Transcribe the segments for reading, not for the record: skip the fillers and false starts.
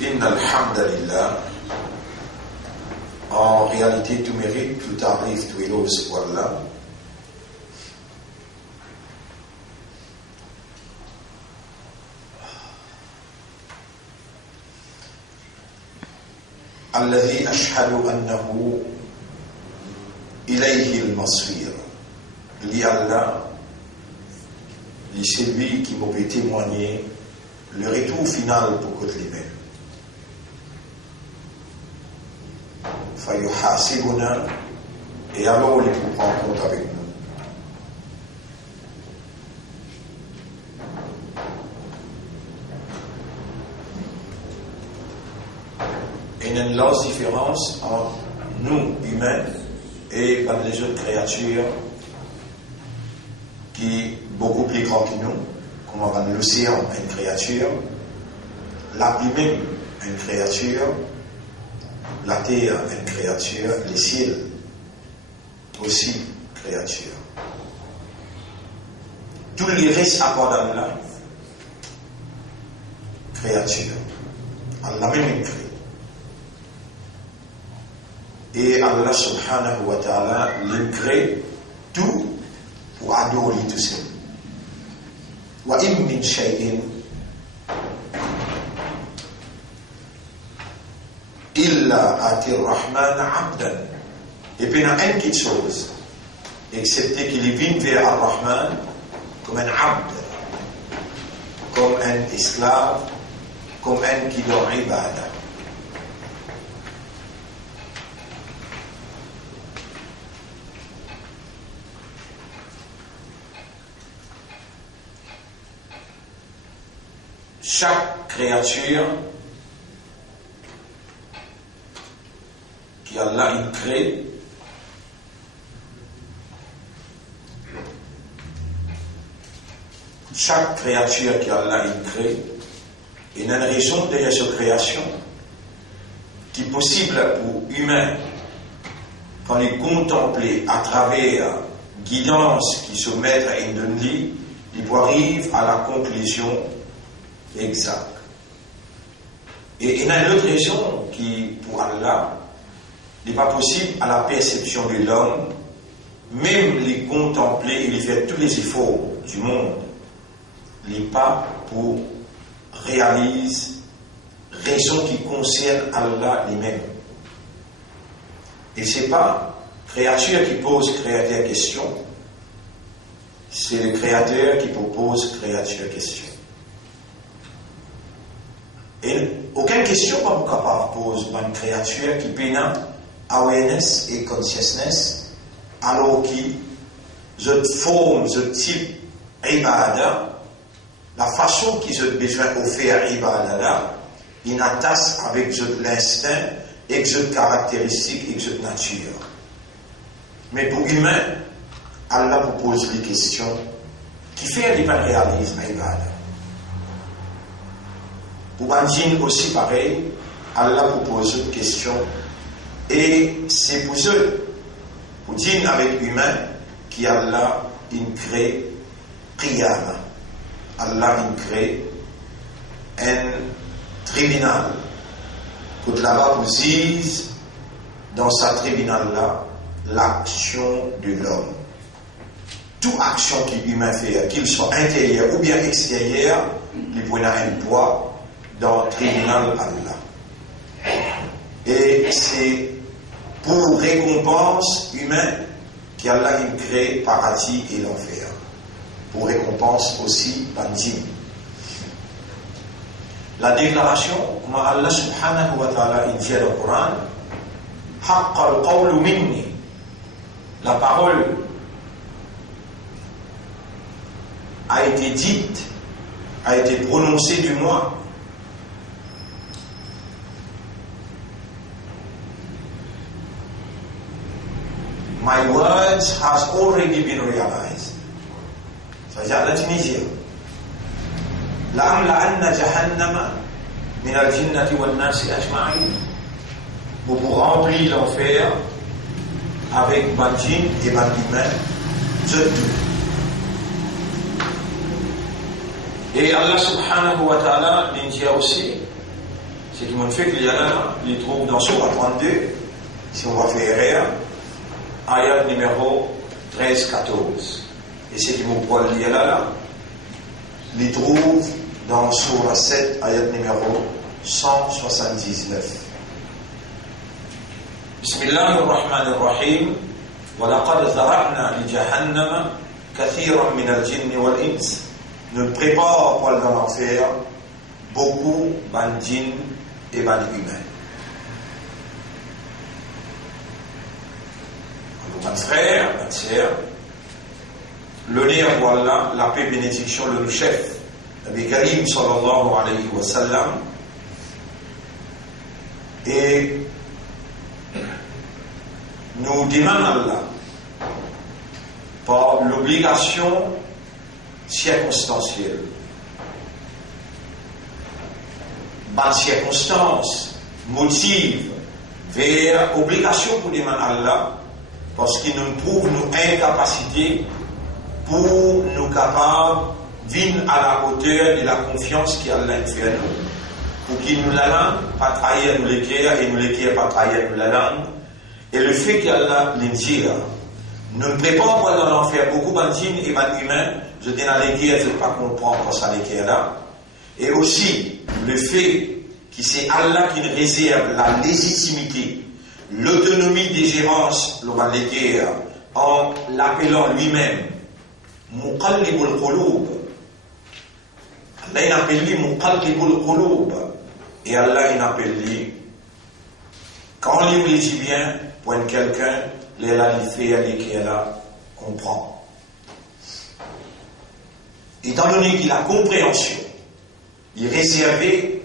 Inna alhamdulillah. En réalité, tout mérite, tout arrive, tout est là, ce là. الذي أشهد أنه إليه المصير. Li Allah, c'est lui qui m'a fait témoigner le retour final pour que les mêmes. Fayuhasibuna, et alors il faut prendre compte avec nous. Il y a une grosse différence entre nous, humains, et les autres créatures qui sont beaucoup plus grands que nous, comme l'océan, une créature, la pluie même, une créature, la terre, une créature, les ciels, aussi créature. Tous les restes à part d'Allah, créature. Allah même crée. Et Allah subhanahu wa ta'ala le crée tout pour adorer tout ça. Wa in min shay'in illa ati ar-Rahman 'abdan. Et puis il y a une petite chose, excepté qu'il vient vers ar-Rahman comme un abd, comme un esclave, comme un qui donne ibadah. Chaque créature qui Allah crée chaque créature qui Allah crée, il y a une raison derrière cette création qui est possible pour humains quand ils contemplent à travers guidance qui se mettent à une vie, ils arrivent à la conclusion exact. Et il y a une autre raison qui, pour Allah, n'est pas possible à la perception de l'homme, même les contempler et les faire tous les efforts du monde, n'est pas pour réaliser raison qui concerne Allah lui-même. Et ce n'est pas créature qui pose créateur question, c'est le créateur qui propose créature question. Et aucune question pas capable de poser une créature qui pénètre awareness et consciousness, alors qui cette forme, ce type ibadah, la façon qu'ils ont besoin de faire ibadah, il attache avec l'instinct et cette caractéristique et cette nature. Mais pour l'humain, Allah vous pose des questions qui font des pas réaliser ibadah. Pour un djinn aussi pareil, Allah vous pose une question. Et c'est pour eux, pour djinn avec humain, qui Allah crée qiyamah. Allah crée un tribunal. Pour là-bas, vous dise dans ce tribunal-là, l'action de l'homme. Toute action qu'il humain fait, qu'il soit intérieur ou bien extérieur, il prend un poids dans le tribunal Allah. Et c'est pour récompense humaine qu'Allah crée paradis et l'enfer. Pour récompense aussi bandit. La déclaration, comme Allah subhanahu wa ta'ala dit dans le Coran, Haqqa al-qawlu minni. La parole a été dite, a été prononcée du moi. My words has already been realized. C'est-à-dire la Tunisie. لأملأن جهنم من الجنة والناس أجمعين. Vous remplir l'enfer avec Banjin et Bandiman, et Allah subhanahu wa ta'ala dit aussi, Ce qui m'a fait qu'il y a là, il trouve dans Surah 32, si on va faire erreur, ayat numéro 13-14. Et ce qui m'a pour il y a là, il trouve dans Surah 7, ayat numéro 179. Bismillahirrahmanirrahim. وَلَقَدْ ذَرَعْنَا لِجَهَنَّمَ كَثِيرًا مِنَ الْجِنِّ وَالْإِنسِ. Nous prépare pour dans l'enfer beaucoup de djinns et de humains. Alors, mes frères, mes sœurs, l'honneur, voilà, la paix, bénédiction, le chef, Nabi Karim sallallahu alayhi wa sallam, et nous demandons Allah par l'obligation circonstancielle. Par circonstance, motive vers obligation pour demander Allah, parce qu'il nous prouve nos incapacités pour nous capables venir à la hauteur de la confiance qu'Allah fait à nous. Pour qu'il nous la langue, pas trahir nous l'équerre, et nous l'équerre, pas trahir nous la langue. Et le fait qu'Allah l'intire, nous préparons pour dans l'enfer beaucoup de djinns et de humains. Je dis dans l'équerre, je ne pas comprendre pour ça l'équerre là. Et aussi, le fait que c'est Allah qui réserve la légitimité, l'autonomie des gérances, le l'équerre, en l'appelant lui-même Muqallibul Qulub. Allah il appelle lui Muqallibul Qulub. Et Allah il appelle lui, quand on lui dit bien, pour quelqu'un, il fait qu'il comprend. Étant donné qu'il a compréhension, il est réservé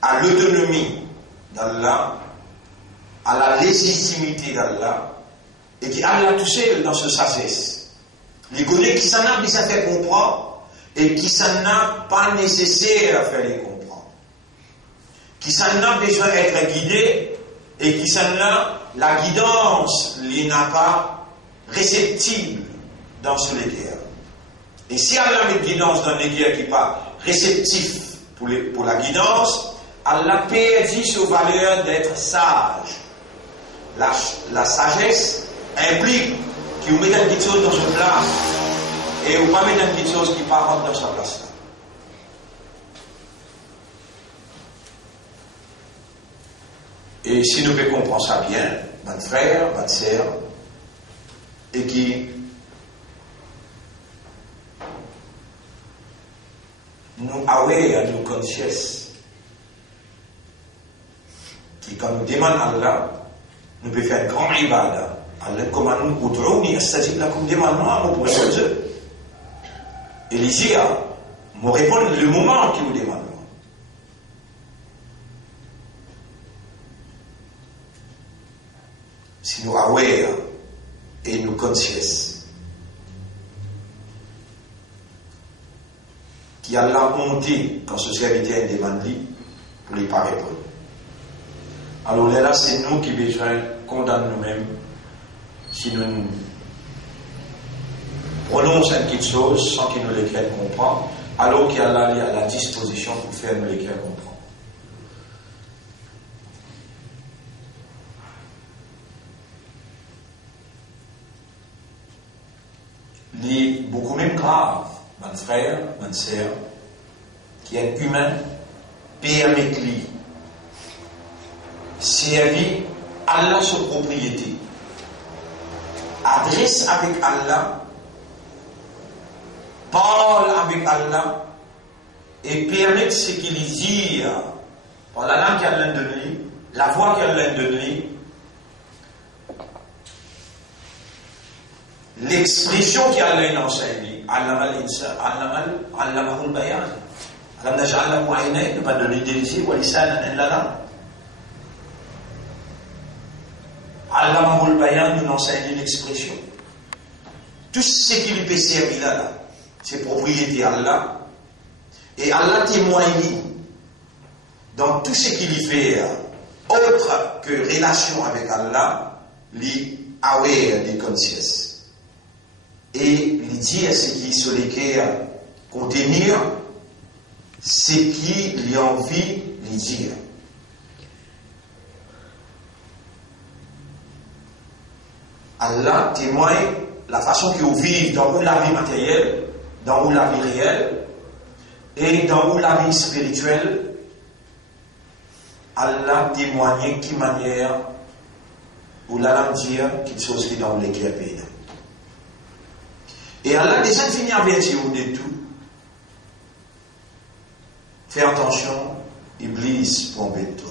à l'autonomie d'Allah, à la légitimité d'Allah, et qu'Allah tout seul dans sa sagesse. Il connaît qui s'en a, il s'en fait comprendre, et qui s'en a pas nécessaire à faire les comprendre. Qui s'en a besoin d'être guidé, et qui s'en a la guidance, il n'a pas réceptible dans ce l'équerre. Et si Allah met guidance dans l'équerre qui n'est pas réceptif pour la guidance, Allah perdit sa valeur d'être sage. La sagesse implique qu'il vous mette quelque chose dans son place et vous ne pas mettre quelque chose qui ne rentre dans sa place là. Et si nous pouvons comprendre ça bien, mon frère, ma sœur, et qui nous aware à nos consciences, qui quand nous demandons à Allah, nous pouvons faire un grand ibadah. Allah commande nous, ud'ouni astajib lakum, demande-moi pour Dieu. Et les me répondent le moment qui nous demande. Si nous aware et nous conscience qui a la honté quand ce serviteur demande pour lui pas répondre. Alors là, c'est nous qui besoin condamner nous-mêmes si nous prononçons quelque chose sans qu'il nous l'écrire comprendre, alors qu'il y a à la disposition pour faire nous l'écrire comprendre. Il est beaucoup même grave, mon frère, ma sœur, qui est humain, permet-lui servir Allah sa propriété, adresse avec Allah, parle avec Allah et permet ce qu'il dit par la langue qu'Allah donne lui, la voix qu'Allah donne lui, l'expression qu'Allah enseigne, allamahu al-bayan, alam naj'al lahu aynayn, nous pas donner des yeux wa lisanan illa la. Allamahu al-bayan nous enseigne l'expression. Tout ce qui lui peut servir là, c'est propriété Allah, et Allah témoigne dans tout ce qu'il lui fait, autre que relation avec Allah, lui aware des consciences. Et lui dire ce qui sur lesquels contenir ce qui lui envie lui dire. Allah témoigne la façon qu'ils vivent dans la vie matérielle, dans la vie réelle et dans la vie spirituelle. Allah témoigne qui manière ou la dire qu'il soit dans les pays. Et Allah déjà fini à avertir de tout. Fais attention, Iblis pour embêter toi.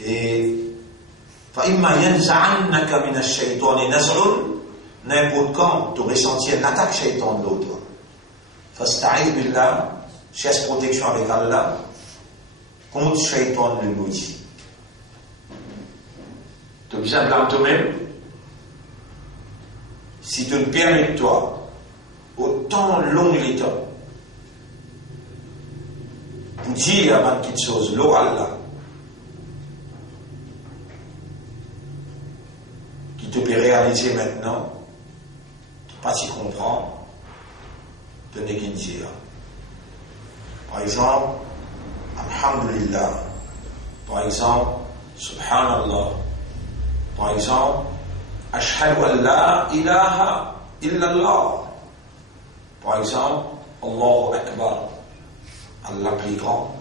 Et n'importe quand tu ressenti une attaque shaitan de l'autre. Fasta'id billah, cherche protection avec Allah contre shaitan de l'autre. Tu as besoin de blâmer toi-même. Si tu te permets toi, autant long les temps, pour dire avant quelque chose, l'eau Allah, qui te peut réaliser maintenant, tu ne pas s'y comprendre, tu n'es qu'à dire. Par exemple, Alhamdulillah, par exemple, Subhanallah, par exemple, Ashhadu an la ilaha illallah. Par exemple, Allahu Akbar, Allah plus grand.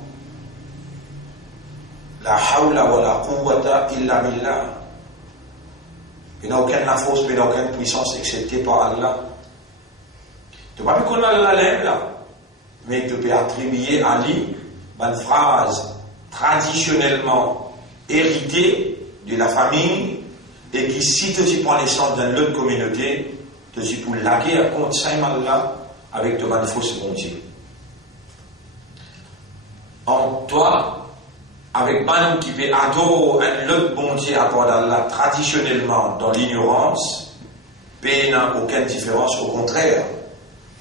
La hawla wa la quwwata illa billah. Il n'y a aucune force, il n'y a aucune puissance excepté par Allah. Tu ne peux pas connaître Allah là, mais tu peux attribuer à lui une phrase traditionnellement héritée de la famille. Et qui, si tu prends l'essence dans l'autre communauté, tu peux laguer contre Saint-Allah avec de bonnes fausses bontés. En toi, avec ban qui peut adorer un autre bonté à part d'Allah traditionnellement dans l'ignorance, il n'y a aucune différence, au contraire,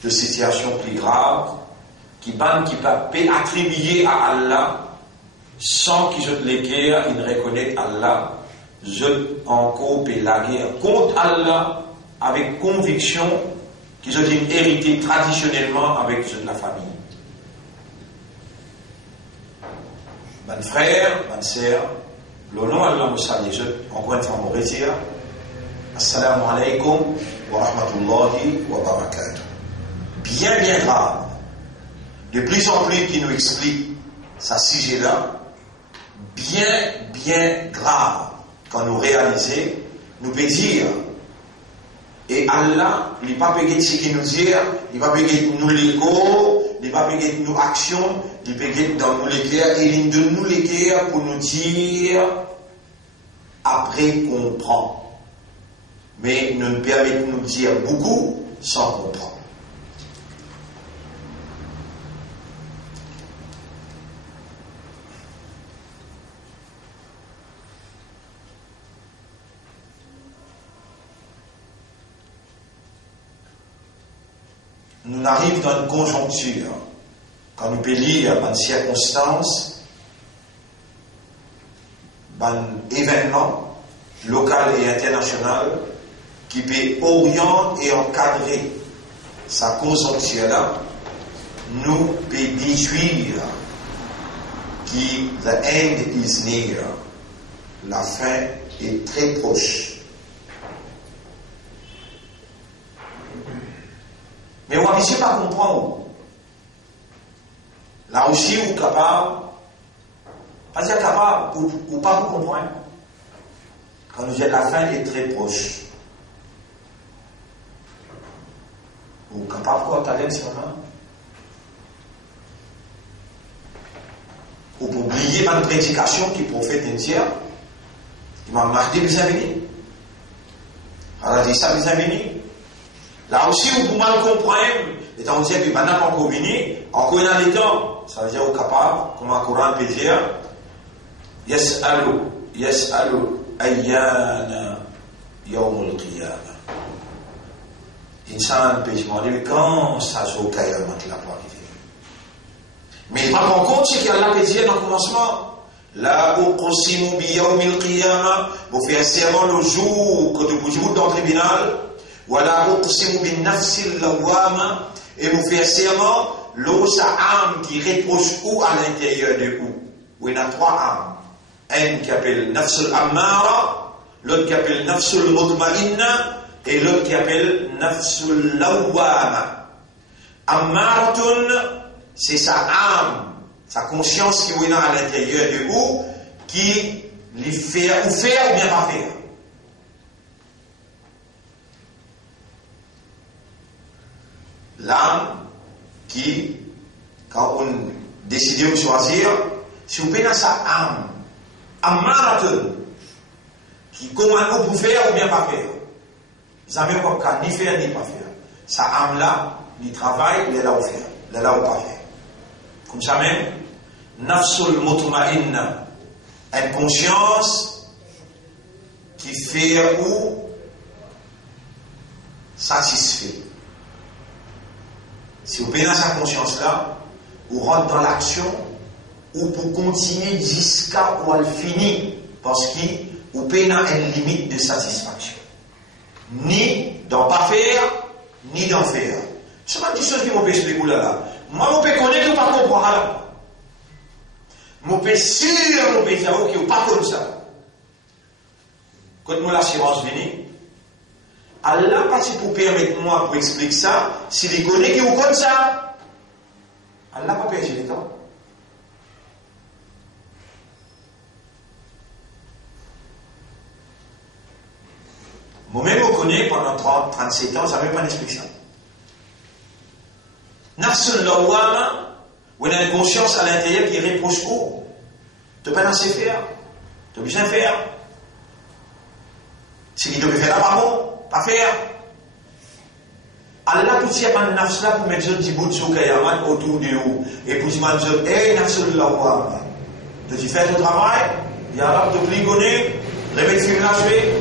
de situation plus grave, qui ban qui peut attribuer à Allah sans qu'ils se l'équerre, ils ne reconnaissent Allah. Je encore paie la guerre contre Allah avec conviction qu'ils ont hérité traditionnellement avec ceux de la famille. Mes frères, mes sœurs, le nom Allah me salue, encore une fois, me retire. Assalamu alaikum wa rahmatullahi wa barakatuh. Bien grave. De plus en plus qui nous explique ce sujet-là, bien grave. Quand nous réalisons, nous pouvons dire, et Allah, il ne va pas payer ce qu'il nous dit, il va payer nous l'ego, il va payer nos actions, il va payer dans nous l'éclair, et il donne nous l'éclair pour nous dire, après comprendre. Mais nous nous permet de nous dire beaucoup sans comprendre. Nous arrivons dans une conjoncture, quand nous pouvons lire une circonstance, un événement local et international qui peut orienter et encadrer sa conjoncture-là, nous pouvons déduire que the end is near, la fin est très proche. Mais on ne sait pas comprendre. Là aussi, on est capable, pas dire capable, ou pas vous comprendre. Quand nous disons la fin est très proche. Ou capable quoi, t'as l'air sur là? Ou pour oublier ma prédication qui prophète entière, il m'a marqué les amis. Elle a dit ça, les amis. Là aussi, vous pouvez mal comprendre, étant donné que maintenant pas encore venu, encore dans les temps, ça veut dire au capable, comme un Coran peut dire, Yas'alu, ayyana, yawmul qiyamah. Insan peut demander quand ça se caille la part mais il ne prend pas en compte ce qu'Allah peut dire dans le commencement. La uqsimu bi yawmil qiyamah, vous faites serment le jour que vous dans le tribunal. Voilà, et vous faites serment, l'autre âme qui repose où à l'intérieur de où? Où il y a trois âmes. Une qui appelle Nafsul Ammara, l'autre qui appelle nafsul mutma'inna et l'autre qui appelle nafsul lawwama. Ammaratun, c'est sa âme, sa conscience qui est à l'intérieur de vous, qui lui fait ou faire ou bien pas faire. L'âme qui, quand on décide de choisir, si vous prenez sa âme, ammaratun, qui commande pour faire ou bien pas faire. Vous n'avez pas ni faire ni pas faire. Sa âme là, ni travail, il est là où faire, il est là où pas faire. Comme ça même, nafsul mutma'inna, une conscience qui fait ou satisfait. Si vous prenez sa conscience là, vous rentrez dans l'action ou pour continuer jusqu'à où elle finit, parce que vous prenez une limite de satisfaction. Ni d'en pas faire, ni d'en faire. C'est pas une chose qui m'ont expliqué là. Moi, je peux connaître ou pas comprendre. Je peux sûr, je peux dire que pas comme ça. Quand moi l'assurance vient, Allah pas pour permettre moi pour expliquer ça, s'il si connaît qui vous comme ça, Allah pas perdu le temps. Moi-même, je connais pendant 30, 37 ans, ça ne veut pas d'explication. Nafsul lawwama, où il y a une conscience à l'intérieur qui repose où? Tu peux pas laisser faire. Tu peux bien faire. Si tu peux faire là, pas bon, pas faire. Allah tout ça un nafs là pour mettre un petit bout de soukayaman autour de vous. Et pour dire, hey, nafsul lawwama. Tu fais ton travail, il y a là, tu cliques, réveille le film là, je vais.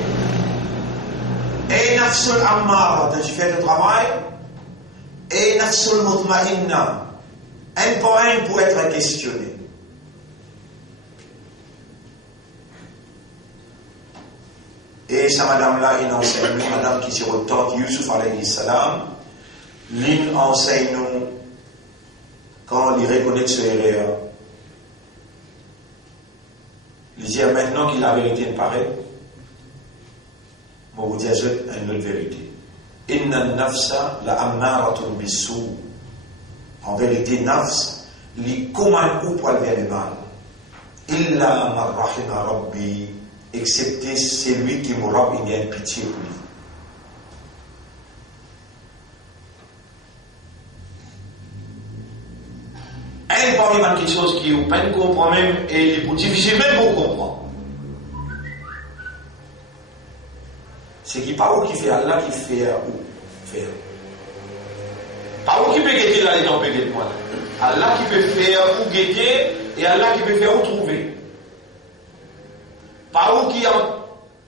Hey, nafsul ammara, tu fais ton travail. Et nafsul mutma'inna, un point pour être questionné. Et sa madame-là, il enseigne nous, madame qui se retente, Yusuf alayhi salam, l'il enseigne nous, quand il reconnaît ce erreur, il dit maintenant que la vérité me paraît, moi vous dis une autre vérité. Inna nafsa la ammaratun bisou. En vérité, nafs, li commande ou pour aller le mal. Illa ma rahima rabbi, excepté celui qui me rend il y a une pitié pour lui. Un parmi quelque chose qui vous peine comprendre même et il est difficile même pour comprendre. C'est qui pas où qui fait Allah qui fait où faire. Pas où qui peut guetter là les gens peut guetter moi. Allah qui peut faire ou guetter et Allah qui peut faire ou trouver. Pas où qui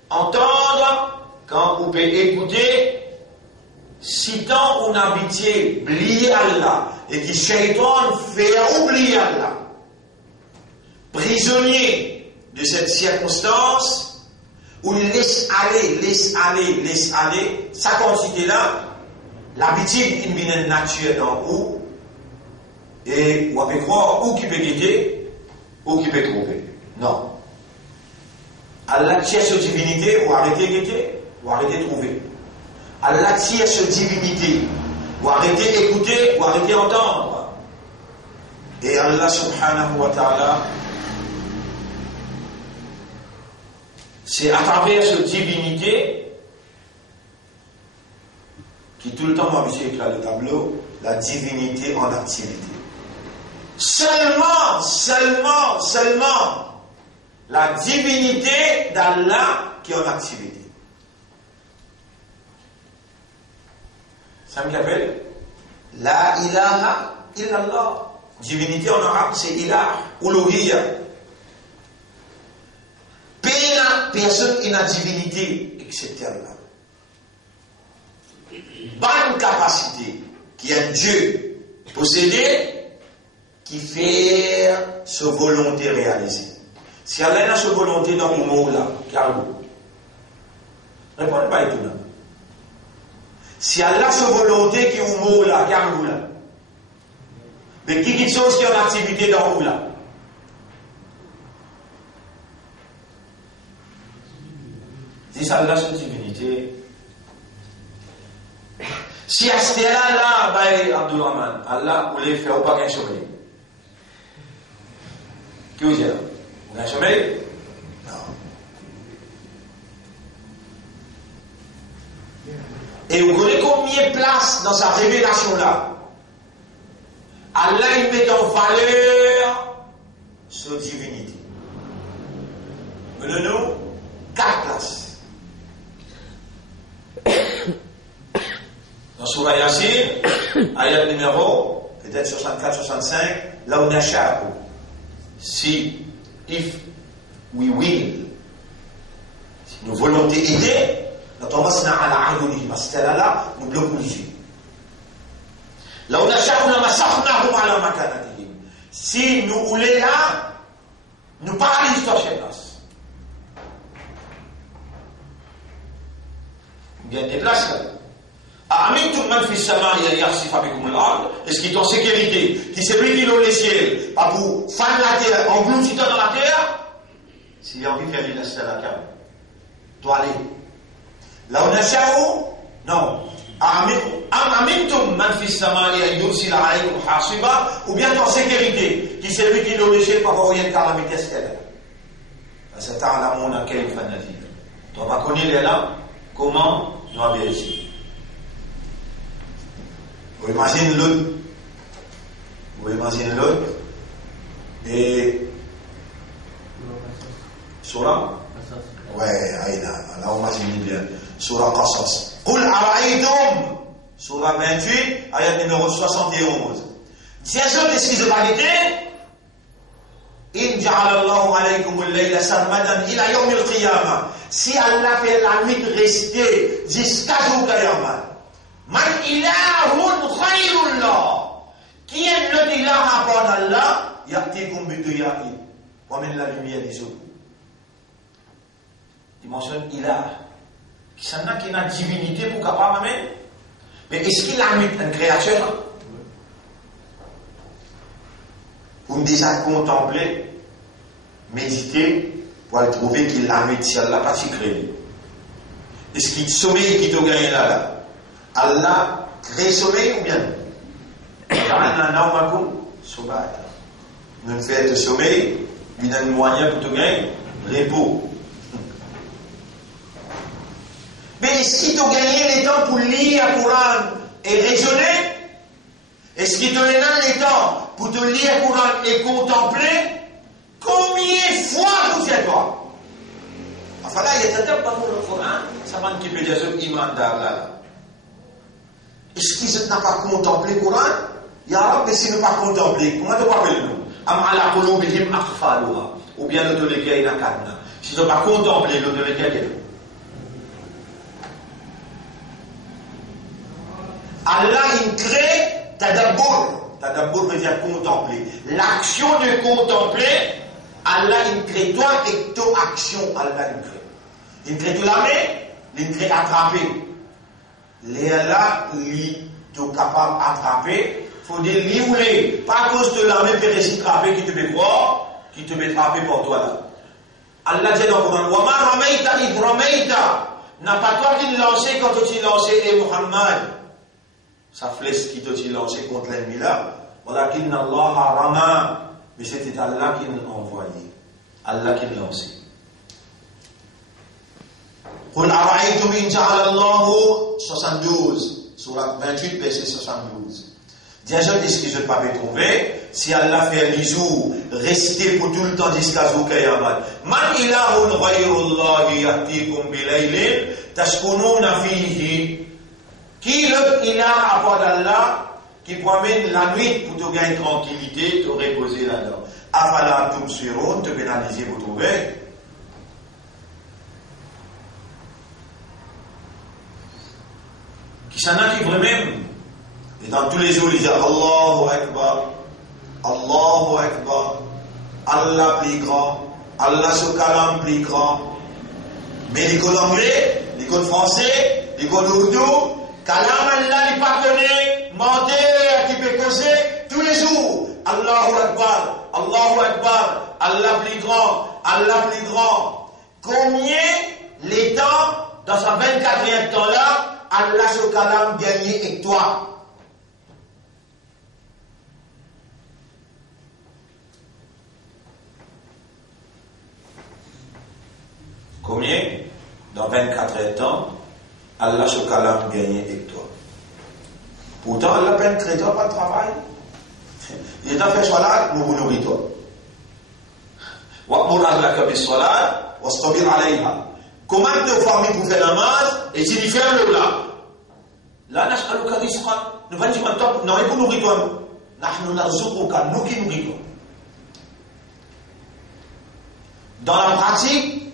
entendre quand vous pouvez écouter si tant on habité oublier Allah et qui shaitan fait oublier Allah. Prisonnier de cette circonstance où il laisse aller, sa quantité là, l'habitude, il vient de nature dans où, et on peut croire où qui peut guetter, où qui peut trouver. Non. Allah tire sa divinité, ou arrêter guetter, ou arrêter trouver. Allah tire sa divinité, ou arrêter écouter, ou arrêter entendre. Et Allah subhanahu wa ta'ala, c'est à travers cette divinité qui tout le temps m'a vu éclairer le tableau, la divinité en activité. Seulement, la divinité d'Allah qui est en activité. Ça me rappelle la ilaha illallah. Divinité en arabe c'est ilah, uluhiyya. Personne qui a divinité, excepté Allah. Bonne capacité qui a Dieu possédé, qui fait sa volonté réalisée. Si Allah a sa volonté dans le mot là, car répondez pas étonnant. Si Allah a sa volonté qui est au mot là, car là. Mais qui chose qui est en activité dans le là? dis ça là, cette divinité. Si à ce là, bah, Abdulrahman, Allah voulait faire pas qu'un sommeil. Qui vous dit là? Un sommeil? Non. Et vous connaissez combien de place dans sa révélation là? Allah il met en valeur cette divinité. Nous 4 places. Dans Surah Yassine, ayat numéro, peut-être 64-65, là on a chaque. Si, if we will, si nous volonté aider, nous tombons à la ayuni, parce que là, nous bloquons les yeux. Là on a chaque, nous massacrons à la makanatihim. Si nous voulons là, nous paralysons l'histoire chez nous. Bien des places là. Est-ce qu'il est en sécurité? Qui c'est lui qui loue les ciels? Pas pour faire la terre, engloutir dans la terre? S'il a envie de faire une installation à la cave, doit aller. Là on a ça où? Non. Ou bien en sécurité, qui c'est lui qui loue les ciels, pas pour rien de calamité stellaire. C'est un amour dans quel fanatique. Tu vas pas connaître les là? Comment? Nous avons vérifié. Vous imaginez l'autre. Vous imaginez l'autre. Et. Surah? Ouais, là, on imagine bien. Surah Qasas. Qul ara'aytum. Surah 28, ayat numéro 71. Disons, qu'est-ce qui se passe? In ja'alallahu alaykum al-layla sarmadan ila yawm al-qiyamah. Si Allah fait la nuit rester jusqu'à jour qiyamah. Man ilahun khayrullah. Qui est le ilah à part d'Allah? Ya'tikum biduya'i. Promène la lumière des eaux. Il mentionne ilah. Qui s'en a qui a une divinité pour capable même. Mais est-ce qu'il a une créature? Vous me déjà contempler, méditer, pour le trouver qu'il a mis si Allah pas si créé. Est-ce qu'il sommeil qui te gagne là? Allah crée sommeil ou bien? Nous fait de sommeil, il a un moyen pour te gagner repos. Mais est-ce qu'il t'a gagné les temps pour lire le Coran et raisonner? Est-ce qu'il te donne les temps pour te lire le Coran et contempler? Combien de fois vous êtes toi? Enfin là, il y a un temps pour le Coran, ça m'a dit que des imams là. Est-ce qu'ils n'ont pas contemplé le Coran? Ya Rabbi, s'ils n'ont pas contemplé, comment tu parles de nous? Am ala qulubihim aqfaluha. Ou bien l'autorité est nakadna. S'ils n'ont pas contemplé l'autorité est là. Allah, il crée tadabbur. Tadabbur veut dire contempler. L'action de contempler, Allah, il crée toi et ton action, Allah, il crée. Il crée tout la main, il crée attraper. Les là, lui, tu es capable d'attraper, il faut dire lui ou les. Pas à cause de la main pérécie attraper qui te met croire, qui te met attraper pour toi là. Allah dit dans le Coran, Wa ma ramaita id ramaita. N'a pas toi qui lancé quand tu t'es lancé, et Muhammad. Sa flèche qui te t'est lancé contre l'ennemi là. Walakin Allah rama. Mais c'était Allah qui l'a envoyé. Allah qui l'a lancé. Qul ara'aytum in ja'ala Allahu 72, surat 28, verset 72. Déjà, est-ce que je ne peux pas me trouver? Si Allah fait un jour, rester pour tout le temps jusqu'à jour Qiyamah. Man ilahun ghayrullahi yahtikum bilaylin tashkununa fihi. Qui le ilah à part d'Allah qui promène la nuit pour te gagner tranquillité, te reposer là-dedans. Afala tumsirun, te pénaliser pour trouver. Qui s'en a qui même. Et dans tous les jours, il dit Allahu Akbar, Allahu Akbar, Allah plus grand, Allah ce kalam plus grand. Mais l'école anglais, l'école français, l'école ourdou, kalam Allah n'est pas connu, menteur qui peut causer tous les jours. Allahu Akbar, Allahu Akbar, Allah plus grand, Allah plus grand. Combien les temps, dans sa 24e temps là, Allah se calme gagner avec toi. Combien? Dans 24 temps, Allah se calme gagner avec toi. Pourtant, Allah peine traiteur pas de travail. Il est en fait salat, nous vous nourritons. Comment te former pour faire la masse et s'il fait le là? Là, nous allons dire maintenant, non, il faut nourrir. Nous qui nourritons. Dans la pratique,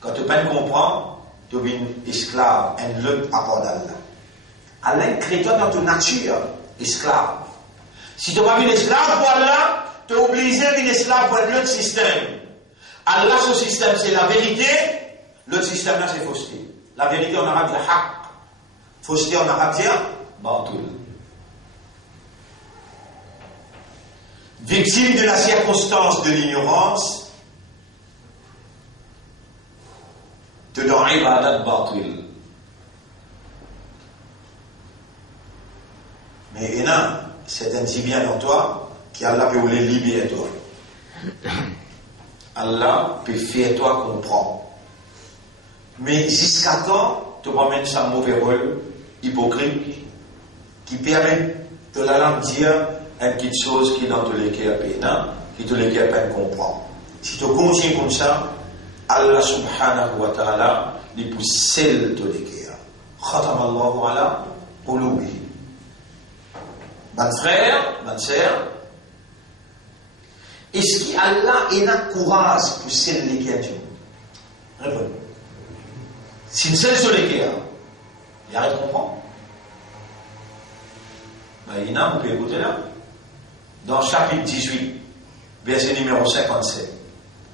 quand tu peine comprendre, tu es un esclave, un lutte à part d'Allah. Allah est créateur dans ta nature, esclave. Si tu n'es pas un esclave pour Allah, tu es obligé d'être un esclave pour l'autre système. Allah, ce système, c'est la vérité. L'autre système, là, c'est fausseté. La vérité en arabe, c'est haq. Fausseté en arabe, c'est batil. Victime de la circonstance de l'ignorance, te dans ibadat batil. Mais il y a c'est un si bien en toi qui Allah peut vous les libérer toi. Allah peut faire toi comprendre. Mais jusqu'à temps, tu vas mettre un mauvais rôle hypocrite qui permet de la langue dire une petite chose qui dans tous les cas peine, qui tous les cas peine comprendre. Si tu continues comme ça, Allah subhanahu wa ta'ala il peut sceller tous les cas. Khatam Allahu ala qulubi. Mon frère, ma sœur, est-ce qu'Allah a un courage pour sceller les cas du monde? Réponds. Si nous scelle sur les cas, il arrête de comprendre. Il y en a, vous pouvez écouter là. Dans chapitre 18, verset numéro 57.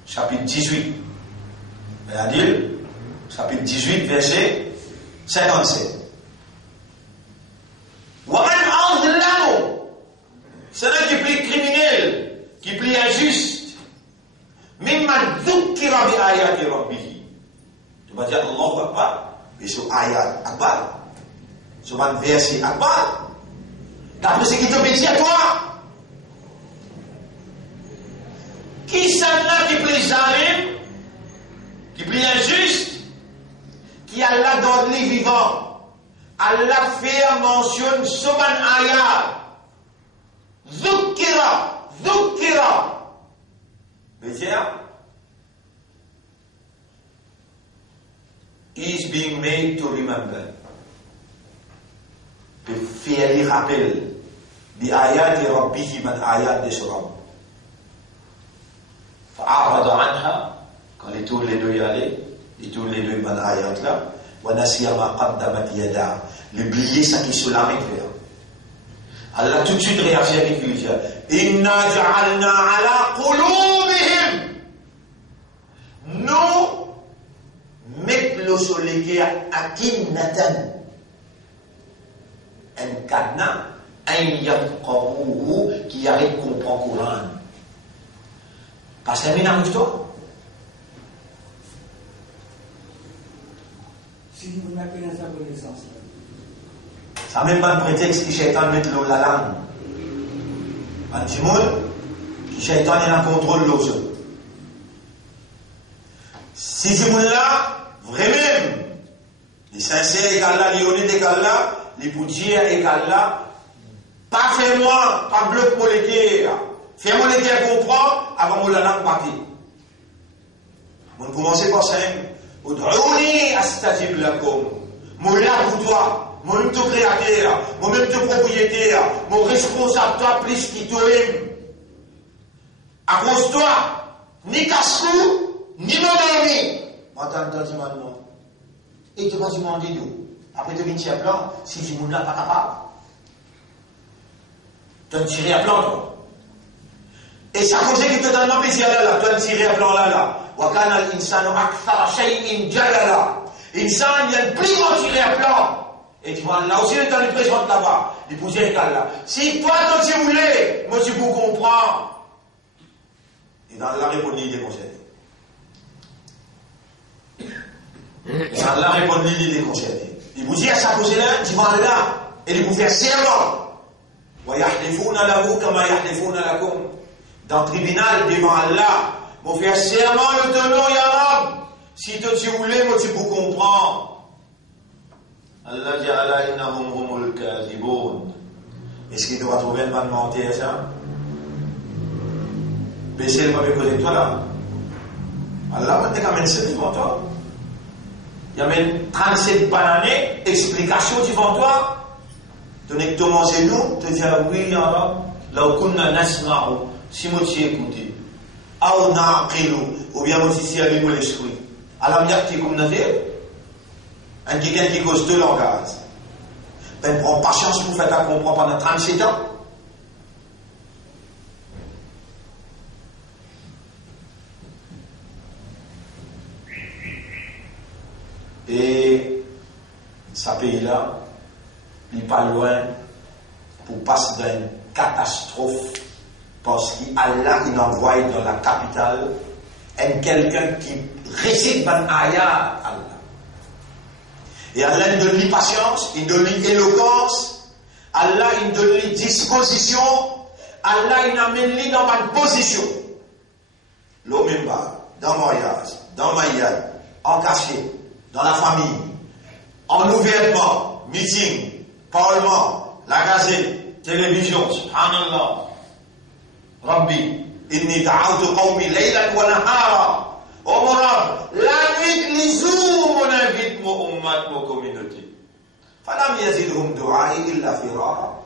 Chapitre 18. C'est-à-dire, chapitre 18, verset 57. C'est un qui est plus criminel, qui est plus injuste. Mimman dhukkira bi ayati rabbih. Tu vas dire Allahu Akbar, mais sur ayat Akbar, sur un verset Akbar. D'après ce qui t'obéit à toi. Qui s'en qui est plus zalim, qui est plus injuste, qui Allah donne les vivants. Allah fait mention sur un ayat. Dhukkira. Veut dire, is being made to remember. De faire les rappels. Bi ayati rabbihi man ayat de suram. Fa'arada anha, quand les deux y allaient, les deux man ayat là, wa nasiya ma qaddamat yada. L'oublier ça qui se la réclame. Allah tout de suite réagit avec lui. Inna ja'alna ala qulubihim. Nous mettons sur les cœurs akinnatan. Un cadenas, un yaqabuhu qui arrête de comprendre le Coran. Parce que ça m'énerve toi. Si vous n'avez pas sa connaissance. Ça même pas un prétexte qui Shaitan met la langue. Un petit mot, qui Shaitan est en contrôle de l'autre. Si ce monde-là, vraiment, les sincères égale là, les honnêtes égale là, les boudières égale là, pas fais-moi, pas bloc pour les guerres. Fais-moi les guerres comprendre avant que la langue partir. On commence par ça. Ud'ouni astajib lakum. Mon là pour toi. Mon même ton créateur, mon même ton propriétaire, mon responsable, toi, plus qui t'aime. À cause de toi, ni casse-cou, ni mon Attends, dis-moi. Et tu vas demander d'où? Après, tu viens à plan, si tu ne l'as pas capable. Tu vas tirer à plan, toi. Et ça cause qui te donne un plaisir là, tu vas tirer à plan là. Wakana al-insanu akthara shay'in jalala. Insan, il y a le plus grand tiré à plan. Et tu vois, là aussi, le temps de présente là-bas, les poussières égales là. Si toi, quand tu voulais, moi, tu peux comprendre. Et dans la réponse, il est conseillé. Et Allah répond, il est concerné. Il vous dit à sa cause là, tu vas aller là, et il vous fait serment. Dans le tribunal devant Allah, vous faites serment le tenant, ya Rab. Si tu voulais, moi tu peux comprendre. Allah dit Allah innahum humul kadhiboun. Est-ce qu'il doit trouver une bonne mentée à ça? Baissez le mauvais côté de toi là. Allah va te caminer devant toi. Il y a même 37 bananes, explications devant toi. Tu n'es que commencé nous, tu dis oui, ya Rab, là où qu'on a nasma'u, si moi tu écouté. Ou na'qilu, ou bien moi si à lui l'esprit. Alors, il comme nadir, un quelqu'un qui cause deux langages. Ben, prends patience pour faire ta comprendre pendant 37 ans. Et, ce pays-là, il n'est pas loin pour passer d'une catastrophe parce qu'Allah, il envoie dans la capitale quelqu'un qui récite ban ayat Allah. Et Allah il donne lui patience, il donne lui éloquence, Allah il donne lui disposition, Allah il amène lui dans ma position. L'omimba, dans mariage, dans maillage, en cachet, dans la famille, en ouvertement, meeting, parlement, la gazette, télévision, subhanallah, Rabbi, inni da'awtu qawmi laylan wa nahara. Oh mon Rab, la nuit, les jours, on invite mon ummat, mon communauté. Falam yazidhum du'a'i illa firara.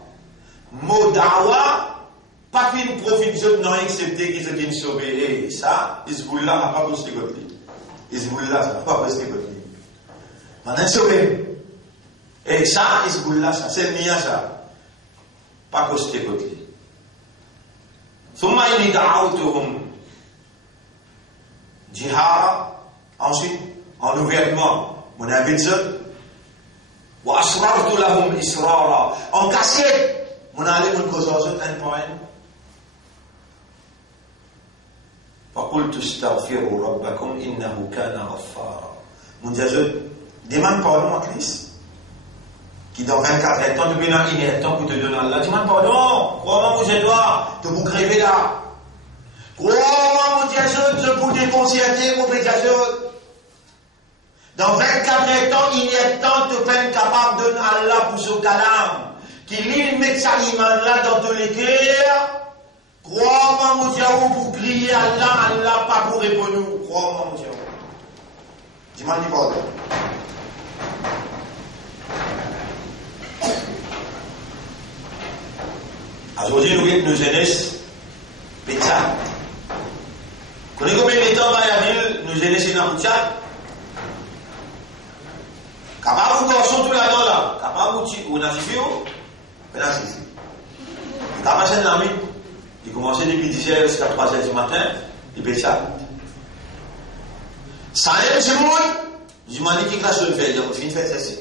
Mon da'wa, pas qu'une profite de non excepté qu'ils se disent sauver. Et ça, Hezbollah n'a pas posté côté. Hezbollah n'a pas posté côté. Maintenant, sauvé. Et ça, Hezbollah, ça, c'est le mien, ça. Pas posté côté. ثم إني دعوتهم جهارا, ensuite en ouvertement mon invite wa asrartu lahum israra, en cachette mon allé mon cause un point فقلت استغفروا ربكم إنه كان غفارا. Mon Dieu demande pardon à Christ qui dans 24 ans, depuis là, il est temps pour te donner Allah. Demande pardon. Crois-moi, mon toi, te vous crever là. Crois-moi, mon Dieu, je peux te concerter, mon Dieu. Dans 24 ans, il est temps de peine capable de donner Allah pour ce calame. Qu'il il met sa iman là dans tous les cœurs. Crois-moi, mon Dieu, pour prier Allah, Allah pas pour répondre. Crois-moi, mon Dieu. Demande pardon. Aujourd'hui, nous sommes jeunesse, Pétcha. Connaissez combien de temps nous jeunesse dans le Tchad? Capable de garçon tout là-dedans là, capable de nazifier, mais là c'est ici. Il a passé dans la nuit, il commençait depuis 10h jusqu'à 3h du matin, il Pétcha. Ça aime ce monde, je m'en dis qu'il cache le fait, il finit de faire ça ici.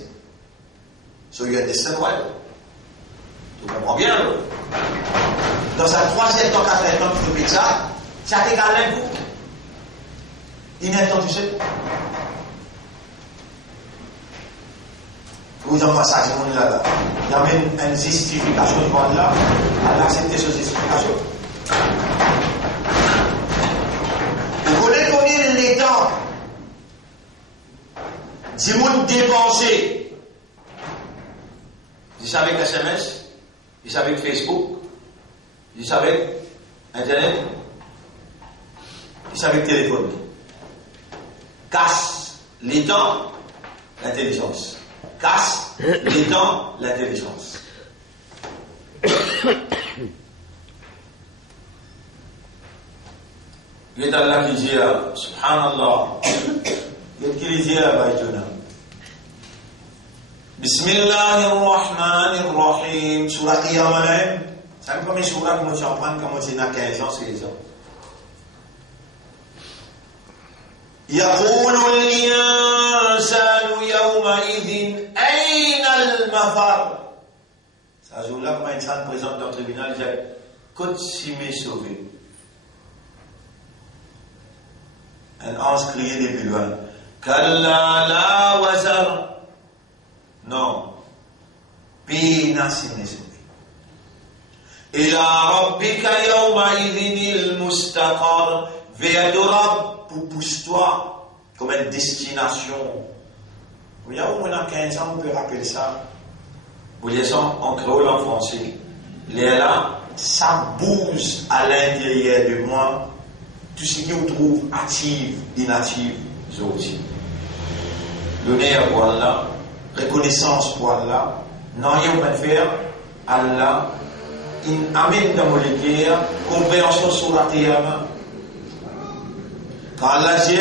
So you understand why? Tu comprends bien, là? Dans sa 3e temps, 4e temps, tu fais ça, ça t'égale un coup. Il n'est pas, tu sais. Vous en passez à ce monde-là. Il y a même une justification de monde là. Elle a accepté cette justification. Vous connaissez combien les temps du monde dépensé? Ils avec SMS, ils avec Facebook, ils avec Internet, ils avec téléphone. Casse les temps, l'intelligence. Casse les temps, l'intelligence. Il y a Allah qui dit, subhanallah, il y a qui dit à Baïtuna. Bismillahirrahmanirrahim. Surah Qiyamah. C'est la première surah que je apprends quand je suis à 15 ans, 16 ans. يقول الإنسان يومئذ أين المفر. Ce jour-là, quand l'insan présente dans le tribunal, il dit Côte si m'est sauvé. Un ange criait depuis loin Kalla la wazar. Non. Pina sinesumi. Ila rabbika yawma idhinil mustaqar. Vers de Rab, pousse-toi comme une destination. Vous voyez, au moins 15 ans, on peut rappeler ça. Vous les en créole, en français. Les là, ça bouge à l'intérieur de moi. Tout ce qui vous trouve actif, inactif, aussi. L'honneur pour Allah, reconnaissance pour Allah, non, il va faire Allah, il amène dans mon cœur, compréhension sur la terre. Quand Allah dit,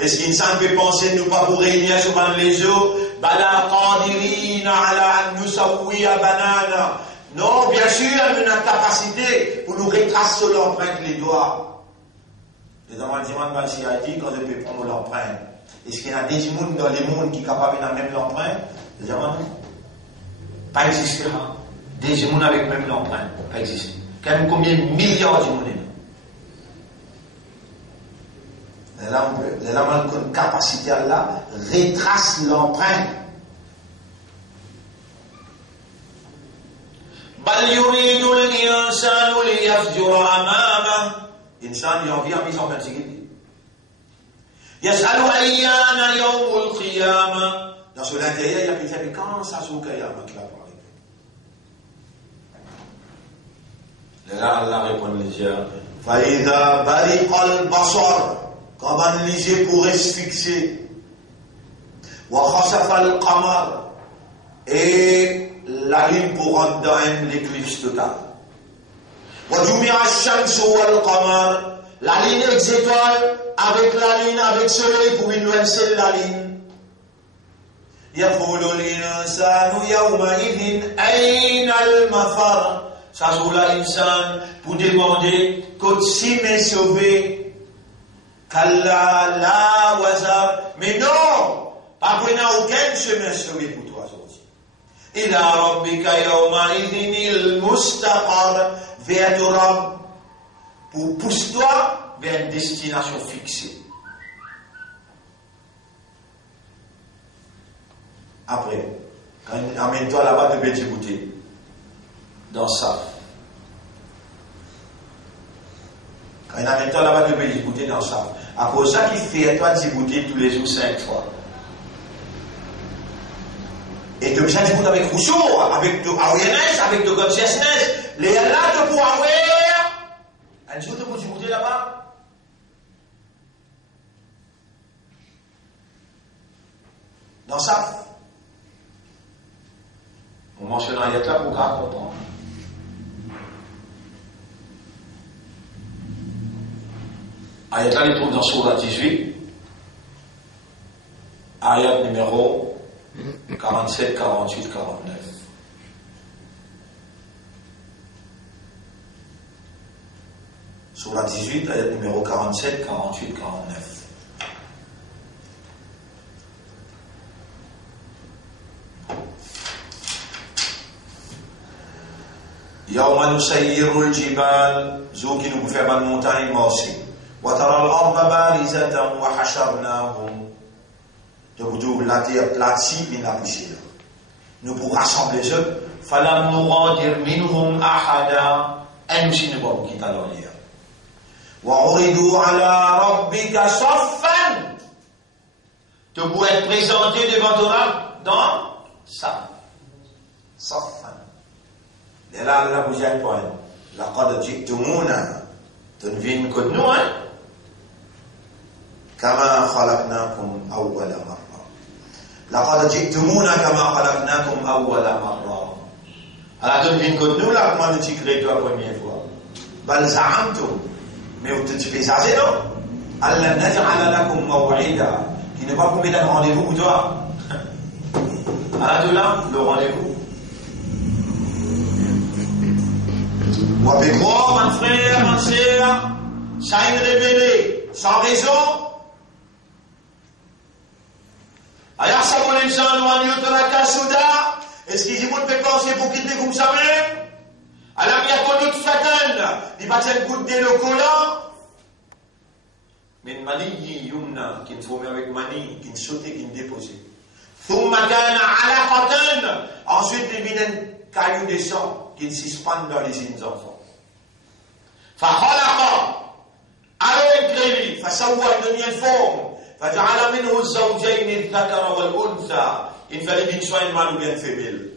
est-ce qu'une personne peut penser nous pas pour réunir sur les eaux? Non, bien sûr, elle a une capacité pour nous retracer l'empreinte les doigts. Les enfants disent, quand je peux prendre l'empreinte, est-ce qu'il y a des gens dans les mondes qui sont capables de même l'empreinte? Les enfants pas exister. Des gens avec même l'empreinte, pas exister. Quand même combien de milliards de gens? Les lames ont une capacité à là, retrace l'empreinte. Bal yuridu al-insanu liyafjura amama. Insan il a envie à mise en pratique. Yas'alu ayyana yawmul qiyamah. Dans ce l'intérieur, il y a peut-être mais quand ça se qiyamah qui va parler. Là Allah répond les yeux. Fa idha bariqa al-basar. Quand on les yeux pourraient se fixer, wa khasafa al-qamar, et la lune pour rendre dans l'éclipse totale. Wa jumi'a ash-shamsu wal-qamar, la ligne avec étoiles, avec la lune, avec le soleil pour influencer la ligne. Yaqulu al-insanu yawma idhin ayna al-mafar. Ça joue l'insan pour demander quand si m'est sauvé. Kalla la wazar. Mais non, pas pour aucun chemin sauvé pour toi aujourd'hui. Ila rabbika yawma idhinil mustaqar. Vers de Rabb, pour pousse-toi vers une destination fixée. Après, quand amène-toi là-bas de Djibouti, dans ça. Quand il amène-toi là-bas de Djibouti, dans ça. À cause de ça qu'il fait à toi Djibouti tous les jours 5 fois. Et tu as Djibouti avec Rousseau, avec de awareness, avec de consciousness. Les là de pour aware. Un jour de pour Djibouti là-bas. Dans ça. On mentionne un ayat là pour qu'on comprenne. Ayat là, il trouve dans Sourate 18, ayat numéro 47, 48, 49. Sourate 18, ayat numéro 47, 48, 49. Yawma nusayyiru al-jibal, zo qui nous fait mal montagne, moi aussi. وترى الأرض بارزة وحشرناهم. تبدو la terre plate mais la poussière. Nous pour rassembler eux, فلم نغادر منهم أحدا. Et nous si ne pas quitter l'ornière. وعرضوا على ربك صفا. Tu peux être présenté devant ton âme dans ça. صفا. Et là, la deuxième point. لقد جئتمونا. Tu ne viens que nous, hein? كما خلقناكم أول مرة. لقد جئتمونا كما خلقناكم أول مرة. Alors tu ne viens que nous là, comment tu crées toi la première fois? بل زعمتم. Mais vous te fais ça, c'est non? ألا نجعل لكم موعدا. Qui ne va pas mettre un rendez-vous pour toi. Alors tu là, le rendez-vous. Ou avec moi, mon frère, mon sœur, sans une révélée, sans raison. Alors, ça vous les gens, nous, de la Kasouda, est-ce qu'ils vont te penser pour quitter comme ça même? Alors, il y a qu'on d'autres fatales, il va te goûter le collant. min mani yumna, qui ne formé avec mani, qui ne sautait, qui ne déposait. Thumma kana alaqatan, ensuite il vient un caillou de sang qui ne suspend dans les enfants. Fa khalaqa, alors il crée, fa sawwa, il donne une forme, fa ja'ala minhu az-zawjayn adh-dhakara wal-untha, il fallait qu'il soit un mâle ou bien une femelle.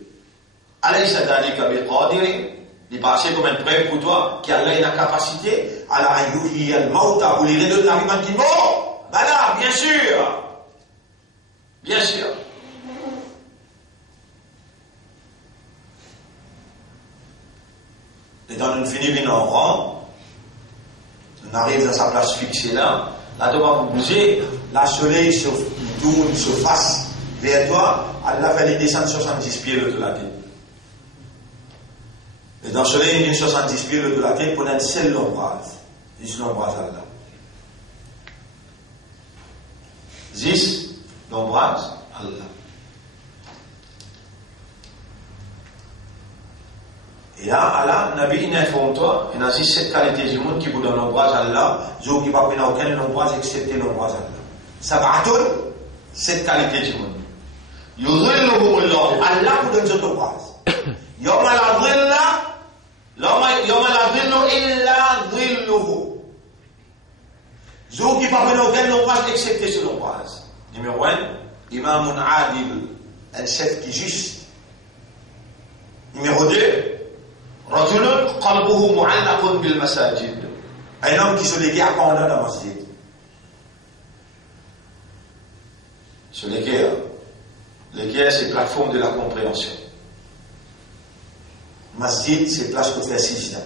Alaysa dhalika biqadirin, il passait comme un prêtre pour toi, qui a la capacité à la yuhyi al-mauta, pour les deux d'arrivant qui mort. Ben là, bien sûr. Bien sûr. Et dans une finie en rang, on arrive dans sa place fixée là, là, devant vous bouger, la soleil se tourne, se fasse vers toi, Allah va aller descendre 70 pieds de la tête. Et dans le soleil, il y a 70 pieds de la tête pour un seul l'ombrage. Juste l'ombrage Allah. 10 l'ombrage Allah. Et là, Allah, Nabi, il informe toi, il y a 7 qualités du monde qui vous donnent l'ombrage Allah, qui ne va pas aucun ombrage excepté l'ombrage Allah. Sab'atun, 7 qualités du monde. Yudhilluhum Allah, Allah vous donne cet ombrage. Yawma la dhilla, yawma la dhillu illa dhilluhu. Jour qui ne va pas aucun ombrage excepté ce ombrage. Numéro 1, Imamun Adil, un chef qui est juste. Numéro 2, Rajulun qalbuhu mu'allaqun bil masajid. Un homme qui se léguait à pendant la masjid. Se léguer, c'est plateforme de la compréhension. Masjid, c'est place pour faire sijda.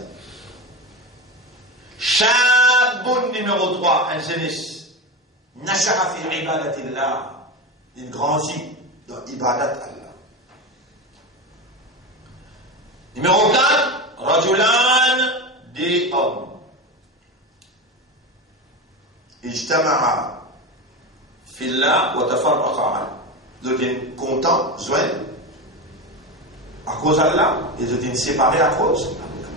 Shabun numéro 3, un jeunesse. Nasha'a fi ibadatillah. Il grandit dans ibadat Allah. Numéro 4, Rajulan, des hommes. Ijtama'a fillah wa tafarraqa. Donc, ils sont contents, joints, à cause d'Allah, et ils sont séparés à cause d'Allah.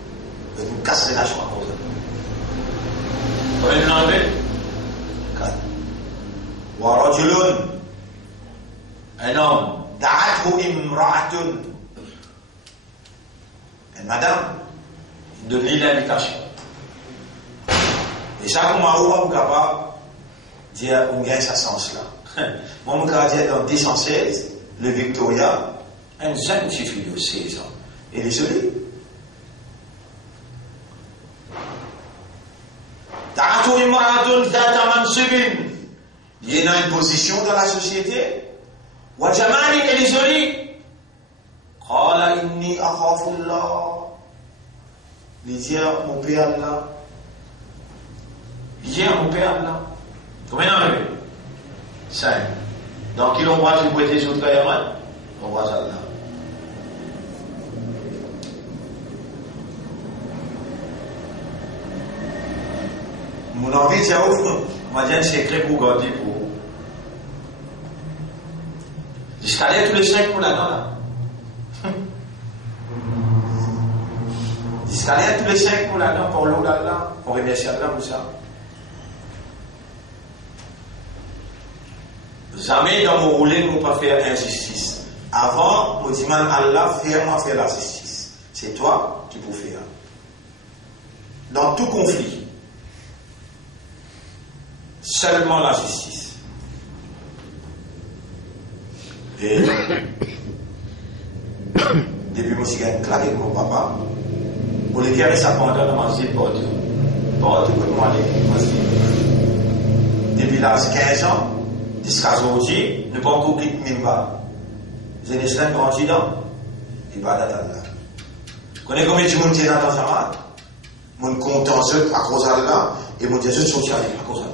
Ils sont cassés la joie à cause d'Allah. Vous voyez l'enlever? 4. Wa rajulun, un homme, da'athu imra'atun. Et madame, donne l'invitation. Et chaque moment où on est capable de dire qu'on gagne ce sens-là. Moi, je me dire dans 216, le Victoria, un jeune fille de 16 ans. Elle est jolie. Ta'atu imra'atun dhata mansibin. Il est dans une position dans la société. Wa jamali, elle est jolie. Qala inni akhafullah. Il dit mon père Allah. Il dit mon père Allah. Combien d'en avez? 5. Donc il embrasse vous prêtez sur le Kayaman. Embrasse Allah. Mon envie c'est ouf. Moi j'ai un secret pour garder pour vous. J'escalais tous les 5 pour là-dedans là. J'escalais tous les 5 pour là-dedans, pour l'eau là-dedans, pour remercier Allah pour ça. Jamais dans mon roulé, nous ne pouvons pas faire injustice. Avant, nous disons Allah, fais-moi faire la justice. C'est toi qui peux faire. Dans tout conflit, seulement la justice. Et depuis que je suis claqué avec mon papa, pour les guerres, ça pendant le masjid pour Dieu. Pour Dieu, pour moi, le masjid. Depuis l'âge de 15 ans, jusqu'à aujourd'hui, ne pas encore quitter Mimba. Je n'ai pas grandi dans l'ibadat Allah. Vous connaissez combien de monde qui est dans le Jamaat? Mon content à cause d'Allah et mon Dieu social à cause d'Allah.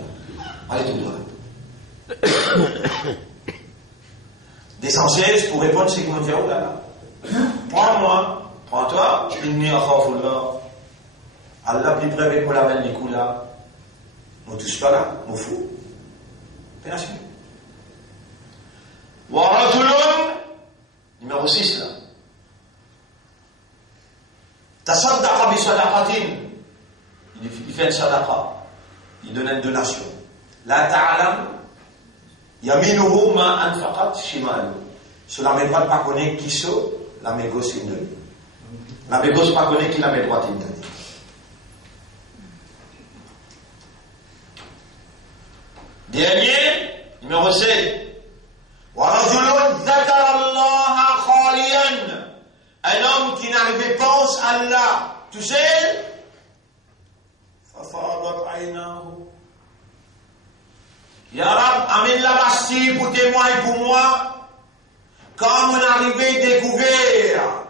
Allez tout droit. D'essentiel pour répondre à ce que mon Dieu là. Prends-moi, prends-toi, inni akhafullah. Allah plus près avec moi la main du coup là. Ne touche pas là, m'en fous. Bien sûr. Wa rajulun, numéro 6 là. Tasaddaqa bi sadaqatin. Il fait une sadaqa. Il donne une donation. La ta'alam, yaminuhu ma anfaqat shimalu. Cela ne va pas connaître qui sont la mégos indonée. La mégos pas connaître qui la met droite indonée. Dernier, numéro 7. وَرَجُلٌ ذَكَرَ اللَّهَ خَالِيًا. Un homme qui n'arrivait pas à Allah tout seul. فَفَاضَتْ عَيْنَاهُ. Ya Rab, amène la Bastille pour témoin et pour moi. Quand on arrivait découvert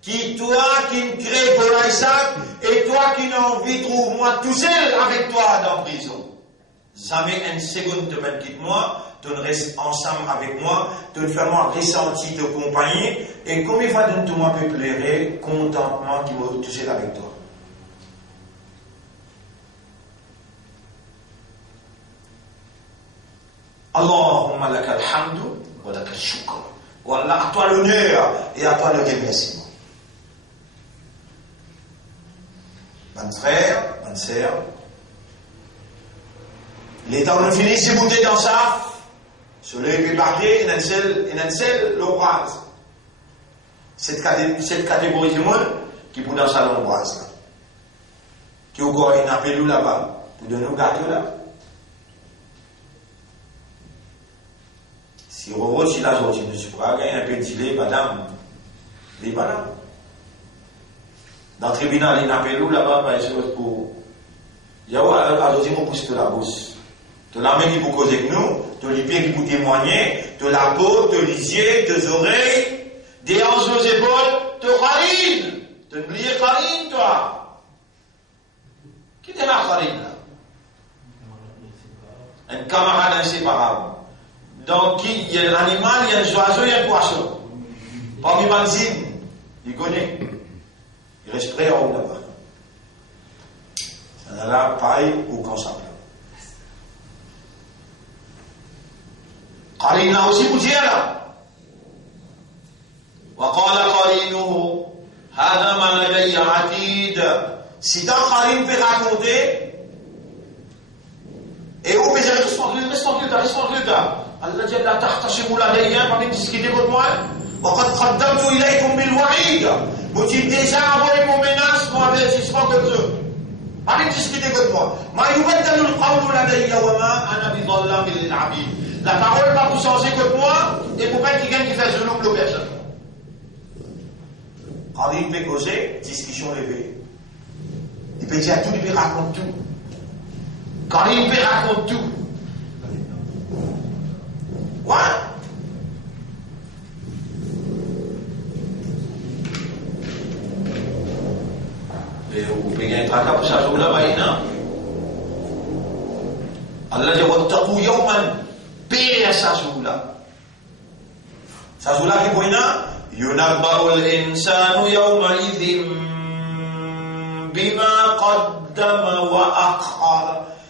qui toi qui me crée pour Isaac et toi qui n'as envie de trouver moi tout seul avec toi dans la prison. Jamais une seconde de me quitte moi, tu restes ensemble avec moi, tu fais moi ressentir de compagnie, et comme il va de tout moi peut pleurer, contentement qui m'a touché avec toi. Allahumma laka alhamdu wa laka shukr. Wallah, à toi l'honneur et à toi le remerciement. Bonne frère, bonne sœur, l'état où on finit ses bouteilles dans ça, sur le peut parler, il y a un seul l'ombrase. Cette catégorie du monde qui peut dans sa l'ombrase là. Qui au corps, il n'a pas lu là-bas, pour donner au gâteau là. Si on voit si la journée ne suis pas, il y a un peu de gilet, madame, les bananes. Dans le tribunal, il n'a pas lu là-bas, par exemple, pour. Il y a un journée, on pousse de la bourse. De la main qui vous cause avec nous, de l'épée qui vous témoigner, de la peau, de l'isier, des oreilles, des hanches aux épaules, de Khalil. De n'oublier Khalil, toi. Qui est là, Khalil, là? Un camarade inséparable. Donc, il y a un animal, il y a un oiseau, il y a un poisson. Parmi Manzine, il connaît. Il reste prêt en haut là-bas. Ça n'a là, pareil, ou consemble. قرينا aussi vous dire là. وقال قرينه هذا ما لدي عتيد. Si dans Karim peut raconter, et où peut dire laisse tranquille là. Allah dit la tahtashimu ladayya, pas même discuter contre moi. وقد قدمت إليكم بالوعيد. Vous dites déjà envoyé mon menace, mon avertissement contre eux. Pas même discuter contre moi. ما يبدل القول لدي وما أنا بظلام للعبيد. La parole va vous changer que moi, et pour pas quelqu'un qui fait zulum de personne. Quand il peut causer, discussion levée. Il peut dire tout, il peut raconter tout. Quand il peut raconter tout. Ouais. Et vous pouvez gagner un tracas pour ça, là-bas, non? Allah dit, wattaqu yawman. Pire sa joula. Sa joula qui est là, yunabba'u al-insanu yawma idhin bima qaddama wa akhar.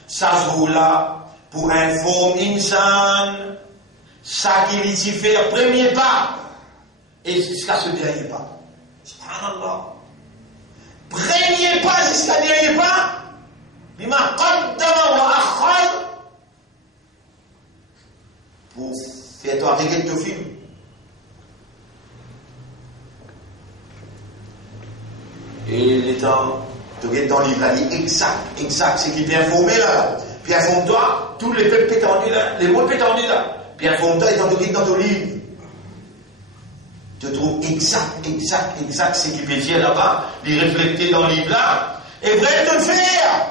Sa joula pour informer l'insan, ça qu'il y fait le premier pas et jusqu'à ce dernier pas. Subhanallah. Premier pas jusqu'à dernier pas, bima qaddama wa akhar. Pour faire toi regarder ton film. Et les temps, tu regardes dans le livre, là, dit exact, c'est qui peut informer là. Puis informe-toi, tous les peuples pétendus là, les mots pétendus là. Puis informe-toi et dans ton livre. Tu trouves exact, c'est qui peut dire là-bas, les refléter dans le livre là, et vrai te le faire.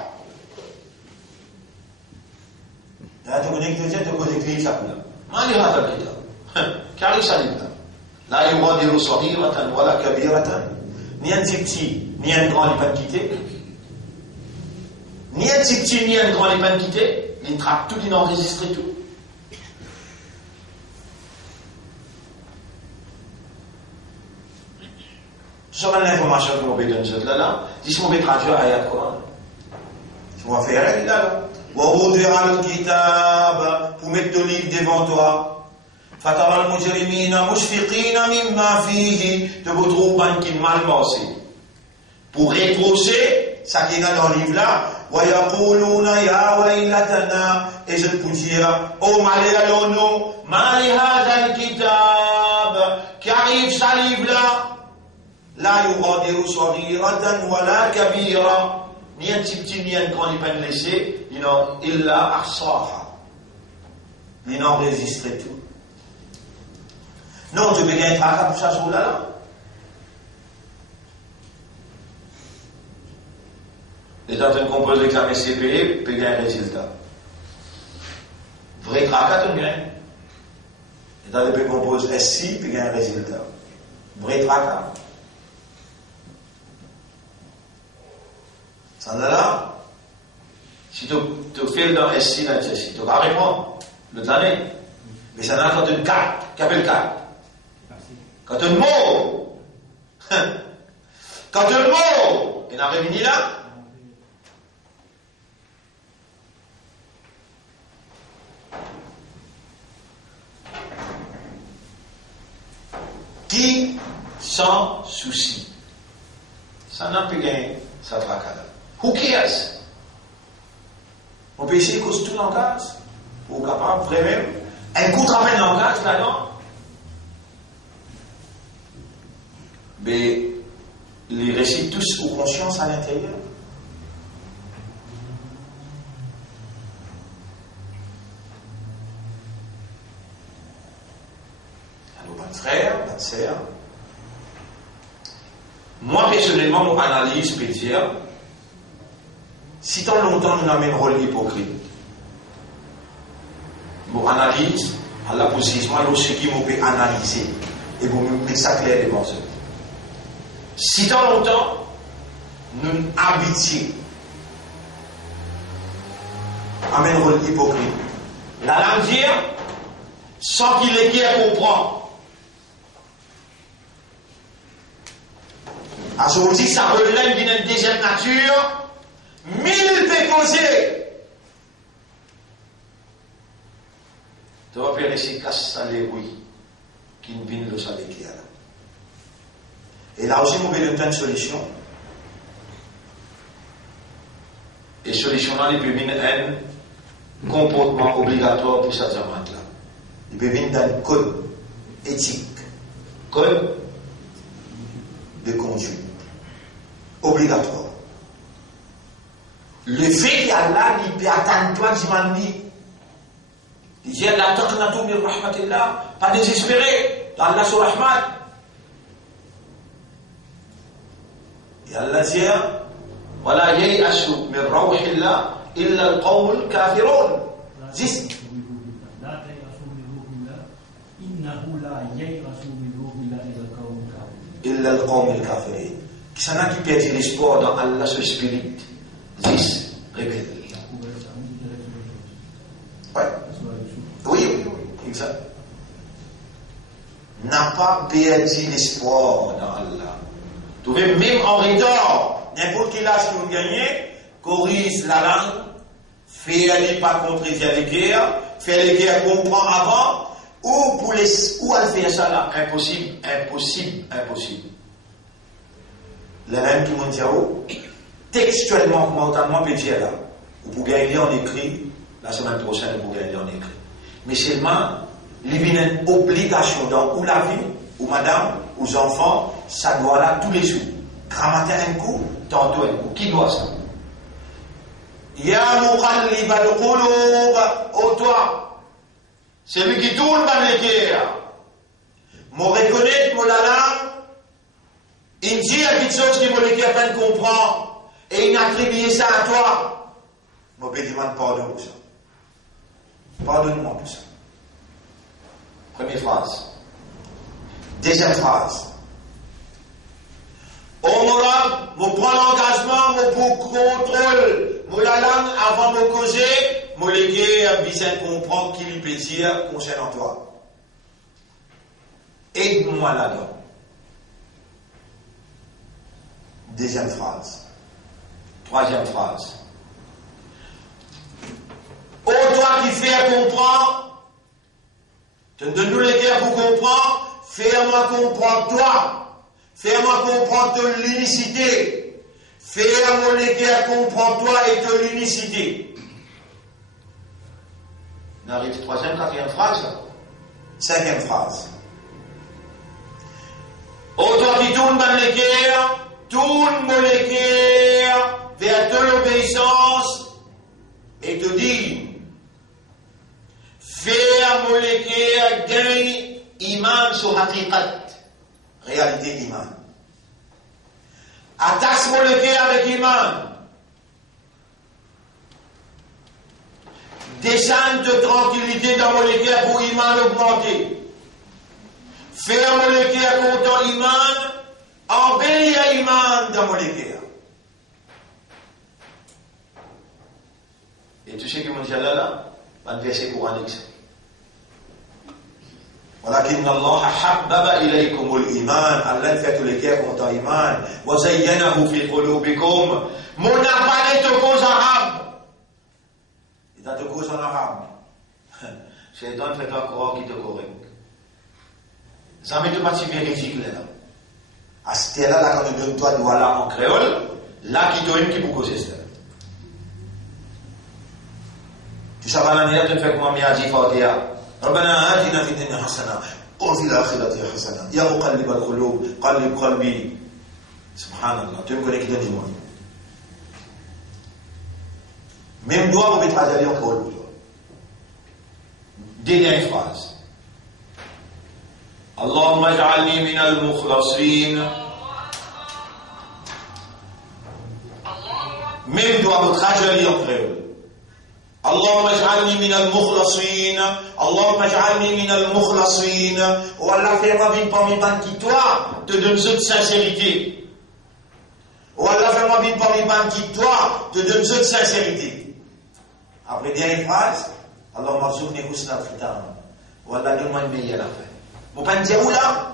Là, tu connais que tu connais ça là. ما لهذا الكتاب كعيسى لله لا يغادر صغيرة ولا كبيرة ni un petit ni un grand n'est pas quitté ni un petit ni un grand n'est pas quitté il traque tout, il enregistre tout. Ça va l'information que mon bédon jette là dis mon bédon traduit à ayat Coran tu vas faire là ووضع الكتاب pour mettre le livre devant toi فترى المجرمين مشفقين مما فيه te retrouves qui mal pensé pour rétrousser ça qui est dans le livre là وَيَقُولُونَ يَا وَيْلَتَنَا. Et je peux dire, oh malheur allons-nous, mali hadha al-kitab, qui arrive ce livre-là, la yughadiru saghiratan wa la kabira, ni un petit ni un grand, il peut laisser, il n'en illa ahsaha. Il n'en résisterait tout. Non, tu peux gagner un tracas pour ça, ce là. Et quand tu composes l'examen CPE, tu gagnes un résultat. Vrai tracas, tu gagnes. Et quand tu composes SI, tu gagnes un résultat. Vrai tracas. Ça là, si tu fais dans SI, dans SI, tu vas répondre l'autre année. Mais ça n'a quand tu 4, qu'appelle 4. Quand tu le mot, quand tu le mot, il n'a réuni là. Qui sans souci, ça n'a plus gagné, ça tracade. Who cares? On peut essayer de cause tout dans le casse, pour capable vraiment. Un coup de ramène dans le casse là-dedans. Mais les récits tous aux consciences à l'intérieur. Alors, bonne frère, bonne sœur. Moi, personnellement, mon analyse peut dire, si tant longtemps nous n'avons un rôle hypocrite, mon analyse, à la position, alors ce qui m'a fait analyser, et vous me mettez ça clair devant eux. Si tant longtemps, nous habitions à un rôle hypocrite, la langue dire, sans qu'il ait qu'à comprendre. À ce moment-là, ça relève d'une deuxième nature, mille pécosés. Tu vas faire laisser casser oui, qui ne viennent le saler qui est là. Et là aussi, nous avons une solution. Et solution-là, il peut venir un comportement obligatoire pour cette demande-là. Il peut venir dans le code éthique, code de conduite obligatoire. Le fait qu'Allah il peut attendre toi d'imandi. Il dit Allah taqnatu min rahmatillah, pas désespéré d'Allah sur rahmat. Et Allah dit wala yai'asu min rawhillah illa al-qawm al-kafirun. Juste la yai'asu min ruhillah innahu la yai'asu min ruhillah illa al-qawm al-kafirin. Qui s'en a qui perd l'espoir dans Allah ce spirit. Juste rebelle. Ouais. Oui, exact. N'a pas perdu l'espoir dans Allah. Tu vois, même en retard, n'importe quel âge que vous gagnez, corrige la langue, fait aller pas contre les guerres, fait les guerres comprendre avant, ou pour les, où elle fait ça là, impossible, impossible, impossible. Les mêmes qui m'ont dit, oh, textuellement, mentalement, peut dire là, vous pouvez gagner en écrit, la semaine prochaine, vous pouvez gagner en écrit. Mais seulement, il y a une obligation dans ou la vie, ou madame, aux enfants, ça doit là tous les jours. Grammater un coup, tantôt un coup. Qui doit ça? Ya muqallib al-qulub, ô toi, celui qui tourne dans les guerres, me reconnaître mon la langue, il dit à quelque chose qui me le fait comprendre, et il attribue ça à toi. Je me demande pardon pour ça. Pardonne-moi pour ça. Première phrase. Deuxième phrase. Honorable, je prends l'engagement, je prends contrôle, je la langue avant de me causer, je léguer à bien comprendre qu'il peut dire concernant toi. Aide-moi là-dedans. Deuxième phrase. Troisième phrase. Oh, toi qui fais comprendre, donne-nous les guerres pour comprendre, fais-moi comprendre toi, fais-moi comprendre ton l'unicité, Fais à molécule comprendre toi et de l'unicité. On arrive troisième, quatrième phrase. Cinquième phrase. Ô toi qui tourne molécule vers de l'obéissance et te dit, fais à molécule gagne iman sur haqiqat, réalité iman. Attache molécule avec iman. Descends de tranquillité dans molécule pour iman augmenter. Fais à molécule content iman, embellis à iman dans molécule. Et tu sais que mon Dieu là, un verset coranique. ولكن الله حبب إليكم الإيمان الله fait le cœur contre iman وزينه في قلوبكم mon apparaît te cause arabe il te cause en arabe Shaitan fait croire qu'il te correct ça met de partie vérifique là à ce là là quand on donne toi voilà en créole là qui donne qui pour causer ça tu sais pas la manière de faire comme Mia dit Fatiha ربنا آتنا في الدنيا حسنة وفي الآخرة حسنة يا مقلب القلوب قلب قلبي سبحان الله tu me connais qui donne moi même doigt vous mettre à d'aller encore dernière phrase اللهم اجعلني من المخلصين même doigt votre à en créole اللهم اجعلني من المخلصين اللهم اجعلني من المخلصين والله fais-moi vivre parmi les qui toi te donne cette sincérité والله fais-moi vivre parmi les qui toi te donne cette sincérité après dernière phrase اللهم ارزقني حسن الختام والله donne-moi une meilleure affaire vous pas dire où là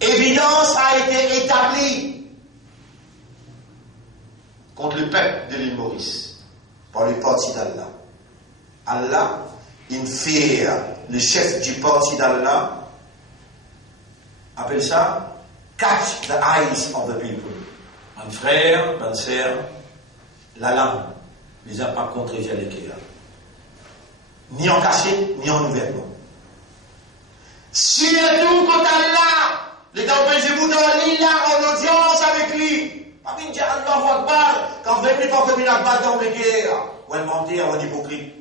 évidence a été établie contre le peuple de l'île Maurice par le parti d'Allah. Allah, il fait le chef du parti d'Allah, appelle ça catch the eyes of the people. Un frère, une sœur, la langue, les a pas contrégé les cœurs. Ni en cachet, ni en ouvertement. Surtout quand Allah, les gars, vous dans l'île en audience avec lui. Pas bien dire Allahu Akbar quand vous venez pas comme une Akbar dans le guerre ou un menteur ou un hypocrite.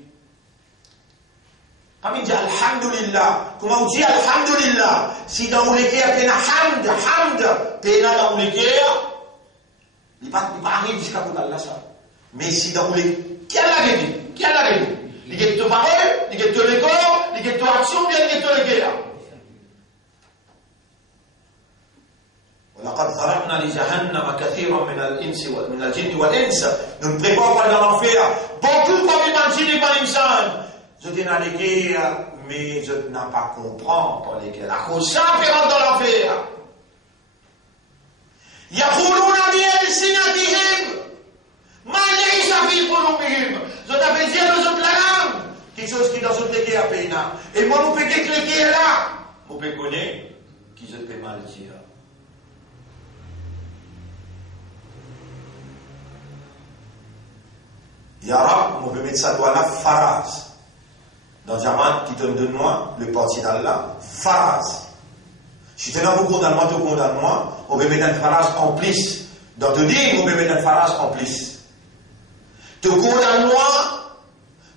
Pas bien dire Alhamdulillah. Comment on dit Alhamdulillah si dans le guerre il y a hamd, pénal dans le guerre, il va arriver jusqu'à côté d'Allah ça. Mais si dans le qui a la guerre, il y a de parole, il y a de l'école, il y a de action, il y a de guerre. ولقد ذرأنا لجهنم كثيرا من الإنس ومن الجن والإنس nous ne préparons pas dans l'enfer beaucoup parmi les djinns et les insan je dis dans les guerres mais je n'ai pas comprendre par les guerres à cause ça qui rentre dans l'enfer يقولون بألسنتهم ما ليس في قلوبهم je t'appelle dire dans toute la langue quelque chose qui dans toute les guerres et moi vous pouvez cliquer là vous pouvez connaître qui je peux mal dire Ya Rab, on peut mettre ça doigt là, Faraz. Dans Jaman, qui donne de moi, le parti d'Allah, Faraz. Si tu n'as pas condamné, tu condamnes-moi, on peut mettre un Faraz en plus. Dans te dire, on peut mettre un Faraz en plus. Tu condamnes-moi,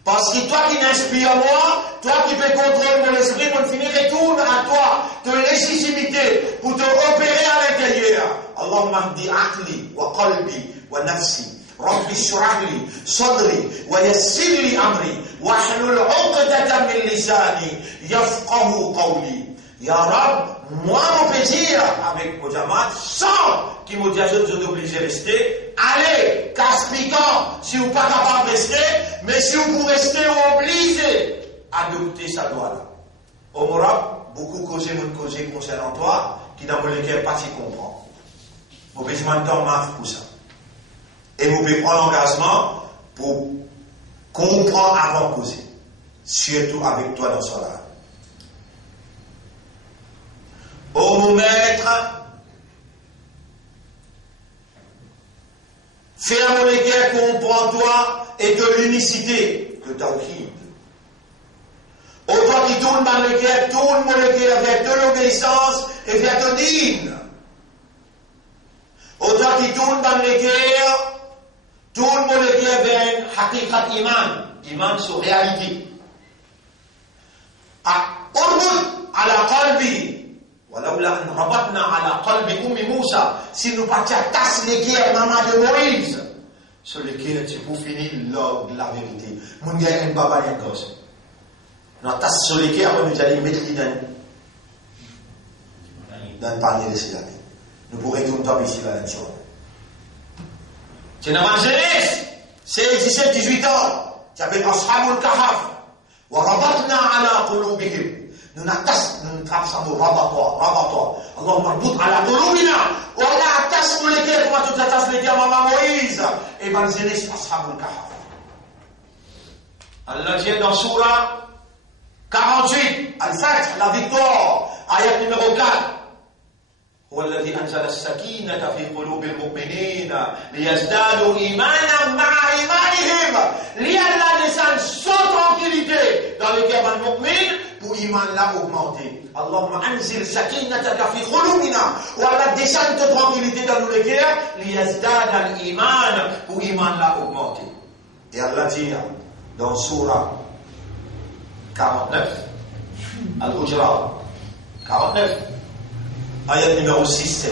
parce que toi qui m'inspires moi, toi qui peux contrôler mon esprit, mon finir retourne à toi, te légitimité, pour te opérer à l'intérieur. Allahumma hdi aqli, wa qalbi, wa nafsi. رب اشرح لي صدري ويسر لي امري واحلل عقدة من لساني يفقه قولي يا رب moi mon plaisir avec mon jamaat sans qui me dit je suis obligé de rester allez casse piquant si vous pas capable de rester mais si vous pouvez rester obligé adopter sa loi là au Morab beaucoup causé concernant toi qui dans mon cœur pas s'y comprend mon besoin de temps marque pour ça. Et vous pouvez prendre l'engagement pour comprendre avant de causer. Surtout avec toi dans ce là. Ô mon maître, Ferme les guerres comprends-toi et de l'unicité, le tawhid. Autant qui tourne dans les guerres, tourne les guerres vers de l'obéissance et vers de din. Autant qui tourne dans les guerres, tourne les guerres vers haqiqat iman, iman sur réalité. Urbut ala qalbi. ولولا أن ربطنا على قلب أم موسى si nous pas tasse les guerres maman de Moïse sur les guerres tu peux finir la vérité mon gars un baba un gosse nous tasse sur les guerres nous allons mettre dans le panier de cela nous pourrions tout le temps ici la nature tu n'as pas jeunesse c'est 17-18 ans tu appelles Ashabul Kahf وربطنا على قلوبهم nous traçons rabat-toi. Allah marbout ala qulubina. Wa la tasmu les guerres, comment tu t'attaches les guerres, maman Moïse. Et ben, c'est les Ashabul Kahf. Allah dit dans Surah 48, Al-Fath, la victoire, ayat numéro 4. هو الذي أنزل السكينة في قلوب المؤمنين ليزدادوا إيمانا مع إيمانهم لئلا descendre sans tranquillité dans les guerres mu'mines pour iman là augmenter. Allahumma anzil sakinataka fi qulubina wa la descendre de tranquillité dans les guerres liyazdada al-iman pour iman là augmenter. Et Allah dit dans Surah 49 Al-Hujurat 49 آية numéro 6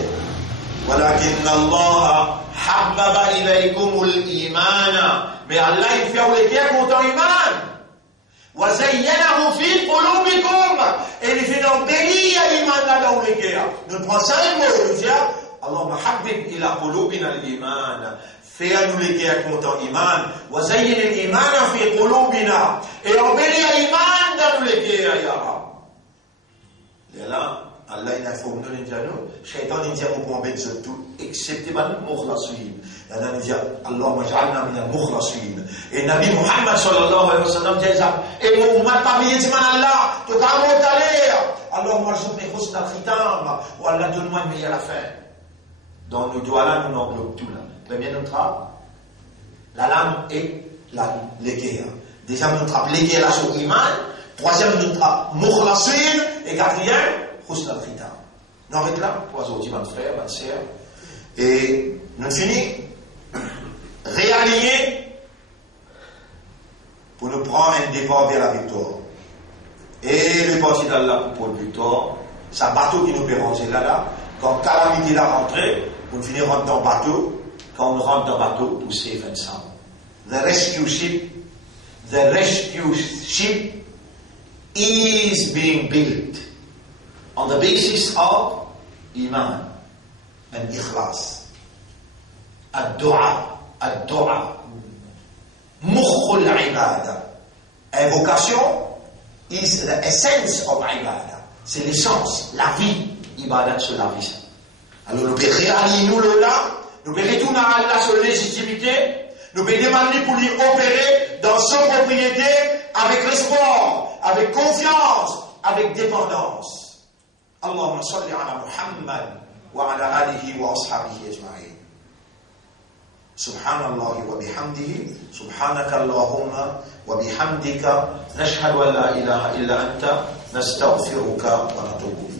ولكن الله حبب إليكم الإيمان mais Allah il fait les guerres contre l'iman وزينه في قلوبكم et il fait embellir l'iman là dans les guerres nous prenons ça et nous disons اللهم حبب إلى قلوبنا الإيمان fais-nous les guerres contre l'iman وزين الإيمان في قلوبنا et embellir l'iman dans les guerres يا رب là Allah il informe nous l'indiano, Shaitan il dit on peut embêter tout, excepté man mukhlasin. Allah il dit Allahumma ja'alna min al-mukhlasin. Et Nabi Muhammad sallallahu alayhi wa sallam dit ça. Et mon mat parmi les man Allah, tu vas monter. Allahumma rzuqni husn al-khitam. Ou Allah donne-moi une meilleure fin. Donc nous doit là nous englobe tout là. Premier nous trappe la lame et les guerres. Déjà nous trappe les guerres là sur iman. Troisième nous trappe mukhlasin et quatrième Husn al-Khitam. Nous arrêtons là, trois autres, mon frère, ma soeur. Et nous finissons réaligner pour nous prendre un départ vers la victoire. Et le parti d'Allah pour le victoire, c'est un bateau qui nous peut ranger là. Quand calamité l'a rentré, nous finissons rentrer dans le bateau. Quand on rentre dans le bateau, pour save and sound. The rescue ship is being built on the basis of iman and ikhlas. Ad-du'a. Mukhul ibadah. Invocation is the essence of ibadah. C'est l'essence, la vie. Ibadah sur la vie. Alors nous pouvons réaliser nous là, nous pouvons retourner à Allah sur légitimité, nous pouvons demander pour lui opérer dans son propriété avec espoir, avec confiance, avec dépendance. اللهم صل على محمد وعلى آله وأصحابه أجمعين سبحان الله وبحمده سبحانك اللهم وبحمدك نشهد أن لا إله إلا أنت نستغفرك ونتوب إليك